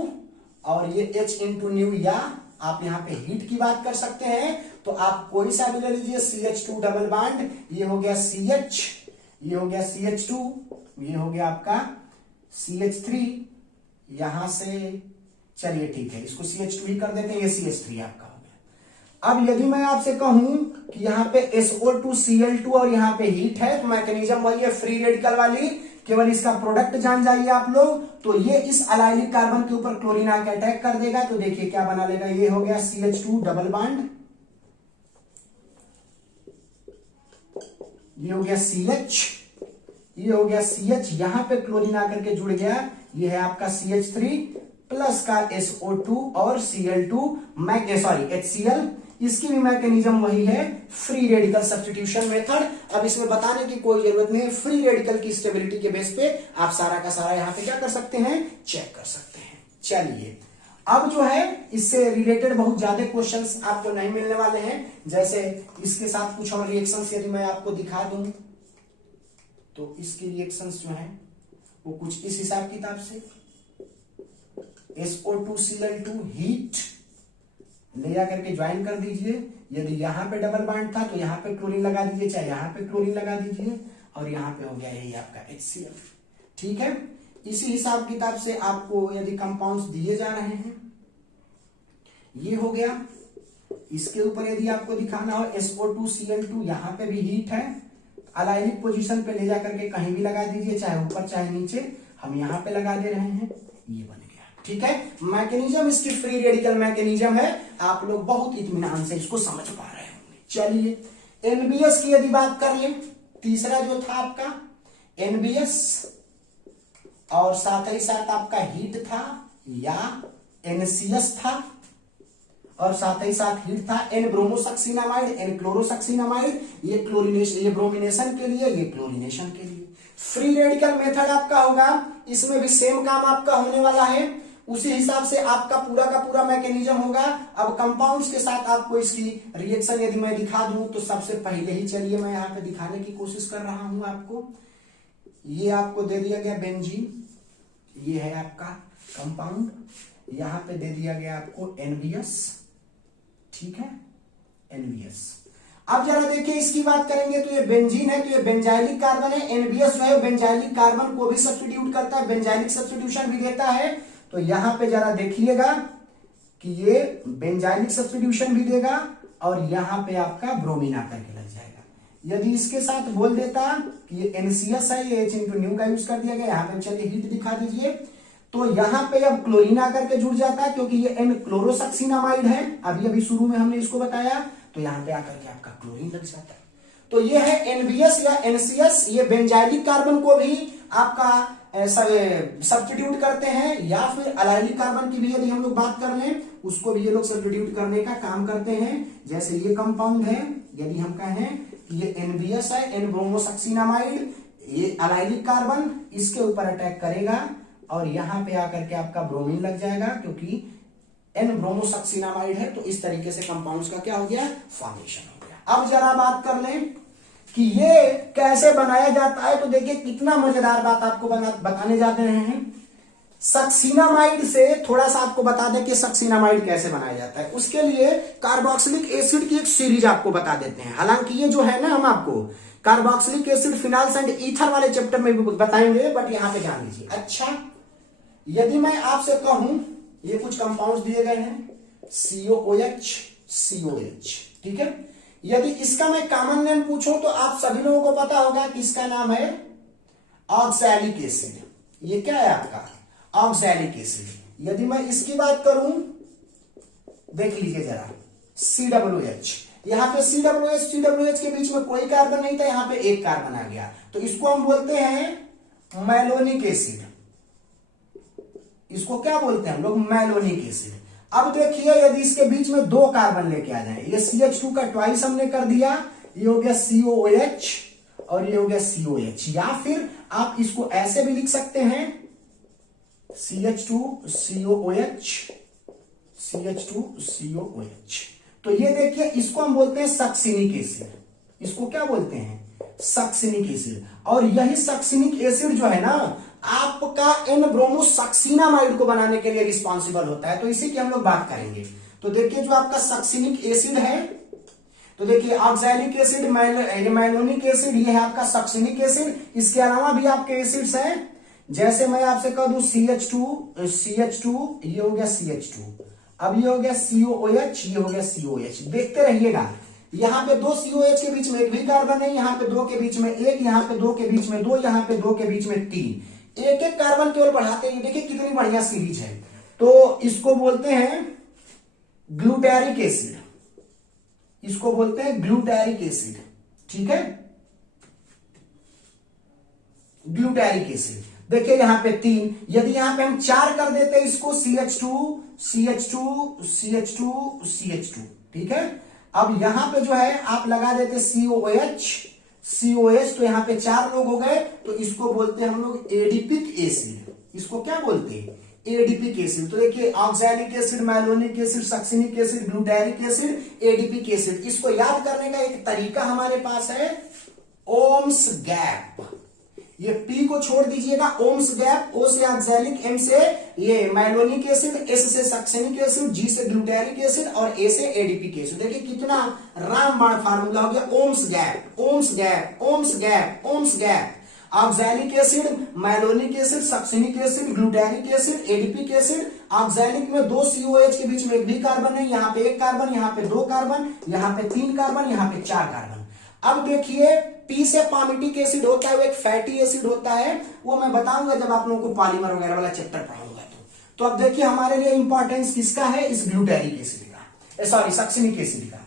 और ये H इंटू न्यू, या आप यहां पे हीट की बात कर सकते हैं तो आप कोई सा भी ले लीजिए। CH2 डबल बॉन्ड, ये हो गया CH, ये हो गया CH2, ये हो गया आपका CH3, यहां से चलिए ठीक है इसको CH2 ही कर देते हैं, ये CH3 आपका हो गया। अब यदि मैं आपसे कहूं कि यहाँ पे SO2Cl2 और यहाँ पे हीट है, तो मैकेनिज्म वही है फ्री रेडिकल वाली, केवल इसका प्रोडक्ट जान जाइए आप लोग। तो ये इस अलाइलिक कार्बन के ऊपर क्लोरीन आके अटैक कर देगा, तो देखिए क्या बना लेगा। ये हो गया CH2 डबल बॉन्ड, ये हो गया CH, ये हो गया CH, यहां पे क्लोरीन आकर के जुड़ गया, ये है आपका CH3 प्लस का SO2 और Cl2 HCl। इसकी भी मैकेनिज्म वही है, फ्री रेडिकल सब्स्टिट्यूशन मेथड। अब इसमें बताने की कोई जरूरत नहीं है, फ्री रेडिकल की स्टेबिलिटी के बेस पे आप सारा का सारा यहां पे क्या कर सकते हैं, चेक कर सकते हैं। चलिए अब जो है इससे रिलेटेड बहुत ज्यादा क्वेश्चंस आपको नहीं मिलने वाले हैं। जैसे इसके साथ कुछ और रिएक्शंस यदि मैं आपको दिखा दूं तो इसकी रिएक्शंस जो है वो कुछ इस हिसाब किताब से SO2Cl2 हीट ले जाकर के ज्वाइन कर दीजिए। यदि यहाँ पे डबल बॉन्ड था तो यहाँ पे क्लोरीन लगा दीजिए, चाहे यहाँ पे क्लोरीन लगा दीजिए, और यहाँ पे हो गया यही आपका HCl। ठीक है, इसी हिसाब किताब से आपको यदि कंपाउंड्स दिए जा रहे हैं, ये हो गया। इसके ऊपर यदि आपको दिखाना हो SO2Cl2, यहाँ पे भी हीट है, अलाइनिक पोजीशन पे ले जाकर के कहीं भी लगा दीजिए, चाहे ऊपर चाहे नीचे, हम यहाँ पे लगा दे रहे हैं, ये बन गया। ठीक है, मैकेनिज्म इसकी फ्री रेडिकल मैकेनिज्म है, आप लोग बहुत इत्मीनान से इसको समझ पा रहे होंगे। चलिए NBS की यदि बात कर ले, तीसरा जो था आपका NBS, और साथ ही साथ आपका हीट था या NCS था, और साथ ही साथ हीट था N ब्रोमोसक्सिनामाइड, N क्लोरोसक्सिनामाइड, ये क्लोरीनेशन, ये ब्रोमिनेशन के लिए, ये क्लोरीनेशन के लिए। फ्री रेडिकल मेथड आपका होगा, इसमें भी सेम काम आपका होने वाला है, उसी हिसाब से आपका पूरा का पूरा मैकेनिज्म होगा। अब कंपाउंड्स के साथ आपको इसकी रिएक्शन यदि मैं दिखा दूं तो सबसे पहले ही चलिए मैं यहाँ पे दिखाने की कोशिश कर रहा हूं आपको। ये आपको दे दिया गया बेंजीन, ये है आपका कंपाउंड, यहाँ पे दे दिया गया आपको NBS। ठीक है, NBS। अब जरा देखिए इसकी बात करेंगे तो ये बेंजीन है, तो ये बेंजाइलिक कार्बन है। NBS जो है बेंजाइलिक कार्बन को भी सब्स्टिट्यूट करता है, बेंजाइलिक सब्स्टिट्यूशन भी देता है। तो यहां पे जरा देखिएगा कि ये बेंजाइलिक सब्स्टिट्यूशन भी देगा, और यहां पे आपका ब्रोमीन आकर के लग जाएगा। यदि इसके साथ बोल देता कि ये NCS है, ये H/Nu का यूज कर दिया गया, यहाँ पे चलिए हीट दिखा दीजिए, तो यहां पे अब क्लोरीन आकर के जुड़ जाता है, क्योंकि ये N क्लोरोसक्सिनामाइड है, अभी शुरू में हमने इसको बताया, तो यहां पे आकर के आपका क्लोरीन लग जाता है। तो ये है NBS या NCS, ये बेंजाइलिक कार्बन को भी आपका सब्स्टिट्यूट करते हैं, या फिर अलाइलिक कार्बन की भी यदि हम लोग बात कर लें, उसको भी ये लोग सब्स्टिट्यूट करने का काम करते हैं। जैसे ये कंपाउंड है, यदि हम कहें कि ये NBS है, N ब्रोमोसक्सिनामाइड, ये अलाइलिक कार्बन, इसके ऊपर अटैक करेगा और यहां पे आकर के आपका ब्रोमीन लग जाएगा, क्योंकि N ब्रोमोसक्सिनामाइड है। तो इस तरीके से कंपाउंड्स का क्या हो गया, फॉर्मेशन हो गया। अब जरा बात कर लें कि ये कैसे बनाया जाता है, तो देखिए कितना मजेदार बात आपको बताने जा रहे हैं। सक्सिनामाइड से थोड़ा सा आपको बता दें कि सक्सिनामाइड कैसे बनाया जाता है। उसके लिए कार्बोक्सिलिक एसिड की एक सीरीज आपको बता देते हैं। हालांकि ये जो है ना, हम आपको कार्बोक्सिलिक एसिड, फिनाइल्स एंड ईथर वाले चैप्टर में भी बताएंगे, बट यहां पे जान लीजिए। अच्छा, यदि मैं आपसे कहूं, ये कुछ कंपाउंड्स दिए गए हैं, COOH, COH, ठीक है। यदि इसका मैं कॉमन नेम पूछूं तो आप सभी लोगों को पता होगा कि इसका नाम है ऑक्सैलिक एसिड। ये क्या है आपका, ऑक्सैलिक एसिड। यदि मैं इसकी बात करूं, देख लीजिए जरा, COOH, यहां पे COOH के बीच में कोई कार्बन नहीं था, यहां पे एक कार्बन आ गया, तो इसको हम बोलते हैं मैलोनिक एसिड। इसको क्या बोलते हैं हम लोग, मैलोनिक एसिड। अब देखिए यदि इसके बीच में दो कार्बन लेके आ जाए, ये CH2 का ट्वाइस हमने कर दिया, ये हो गया COOH और ये हो गया COH, या फिर आप इसको ऐसे भी लिख सकते हैं CH2 COOH, CH2 COOH। तो ये देखिए, इसको हम बोलते हैं सक्सिनिक एसिड। इसको क्या बोलते हैं, सक्सिनिक एसिड। और यही सक्सिनिक एसिड जो है ना, आपका N ब्रोमोसक्सिनामाइड को बनाने के लिए रिस्पॉन्सिबल होता है। तो इसी की हम लोग बात करेंगे। तो देखिए जो आपका सक्सिनिक एसिड है, तो देखिए ऑक्सैलिक एसिड, मैलोनिक एसिड, ये है आपका सक्सिनिक एसिड। इसके अलावा भी आपके एसिड्स हैं, जैसे मैं आपसे कह दूं CH2, ये हो गया CH2, अब ये हो गया COOH, ये हो गया COH। देखते रहिएगा, यहां पे दो COH के बीच में एक भी कार्बन है, यहां पे दो के बीच में एक, यहां पे दो के बीच में दो, यहां पे दो के बीच में तीन, एक एक कार्बन केवल बढ़ाते हैं। देखिए कितनी बढ़िया सीरीज है। तो इसको बोलते हैं ग्लूटैरिक एसिड, इसको बोलते हैं ग्लूटैरिक एसिड, ठीक है, ग्लूटैरिक एसिड। देखिए यहां पे तीन, यदि यहां पे हम चार कर देते इसको CH2, ठीक है। अब यहां पे जो है आप लगा देते COH, तो यहां पे चार लोग हो गए, तो इसको बोलते हैं हम लोग एडिपिक एसिड। इसको क्या बोलते हैं, एडिपिक एसिड। तो देखिए oxalic acid, malonic acid, succinic acid, glutaric acid, adipic acid. इसको याद करने का एक तरीका हमारे पास है, ओम्स गैप। ये P को छोड़ दीजिएगा, ओम्स गैप, O से ऑक्सैलिक, M से ये मैलोनिक एसिड, S से सक्सेनिक एसिड, G से ग्लूटारिक एसिड और A से एडीपी एसिड। देखिए कितना रामबाण फार्मूला हो गया, ओम्स गैप, ओम्स गैप, ओम्स गैप, ओम्स गैप। Oxalic acid, malonic acid, succinic acid, glutaric acid, adipic acid. Oxalic में 2 COH के बीच में एक भी कार्बन है, यहाँ पे 1 कार्बन, यहाँ पे 2 कार्बन, यहाँ पे 3 कार्बन, यहाँ पे 4 कार्बन। अब देखिए P से पामिटिक एसिड होता है, वो एक फैटी एसिड होता है, वो मैं बताऊंगा जब आप लोगों को पॉलीमर वगैरह वाला चैप्टर पढ़ाऊंगा। तो अब देखिए हमारे लिए इंपॉर्टेंस किसका है, इस ग्लूटारिक एसिड का, सॉरी सक्सेनिक एसिड का।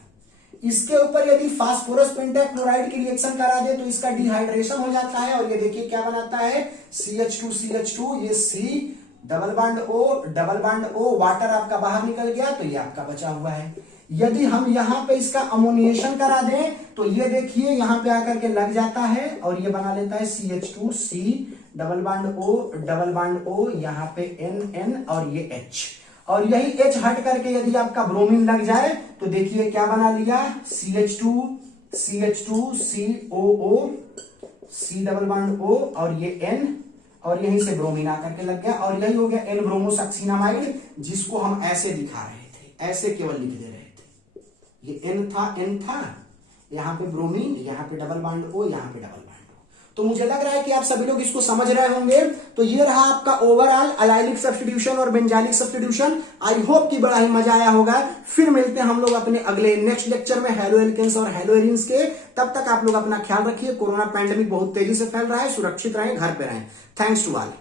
इसके ऊपर यदि फास्फोरस पेंटाक्लोराइड की रिएक्शन करा दे तो इसका डिहाइड्रेशन हो जाता है और ये देखिए क्या बनाता है, CH2, ये C double bond O, water आपका बाहर निकल गया तो ये आपका बचा हुआ है। यदि हम यहाँ पे इसका अमोनिएशन करा दें तो ये देखिए यहाँ पे आकर के लग जाता है और ये बना लेता है CH2C डबल बॉन्ड O, यहाँ पे N और ये H, और यही H हट करके यदि आपका ब्रोमीन लग जाए तो देखिए क्या बना लिया, CH2, COO, C double bond O और ये N, और यहीं से ब्रोमीन आकर के लग गया और यही हो गया N ब्रोमोसक्सिनामाइड, जिसको हम ऐसे दिखा रहे थे, ऐसे केवल लिख दे रहे थे। ये N था, यहाँ पे ब्रोमीन, यहाँ पे डबल बॉन्ड O, यहाँ पे डबल बॉन्ड O। तो मुझे लग रहा है कि आप सभी लोग इसको समझ रहे होंगे। तो ये रहा आपका ओवरऑल अलाइलिक सब्स्टिट्यूशन और बेंजाइलिक सब्स्टिट्यूशन। आई होप कि बड़ा ही मजा आया होगा। फिर मिलते हैं हम लोग अपने अगले नेक्स्ट लेक्चर में हैलो एल्केन्स और हैलो एरीन्स के। तब तक आप लोग अपना ख्याल रखिए। कोरोना पैंडेमिक बहुत तेजी से फैल रहा है, सुरक्षित रहें, घर पे रहें। Thanks to all.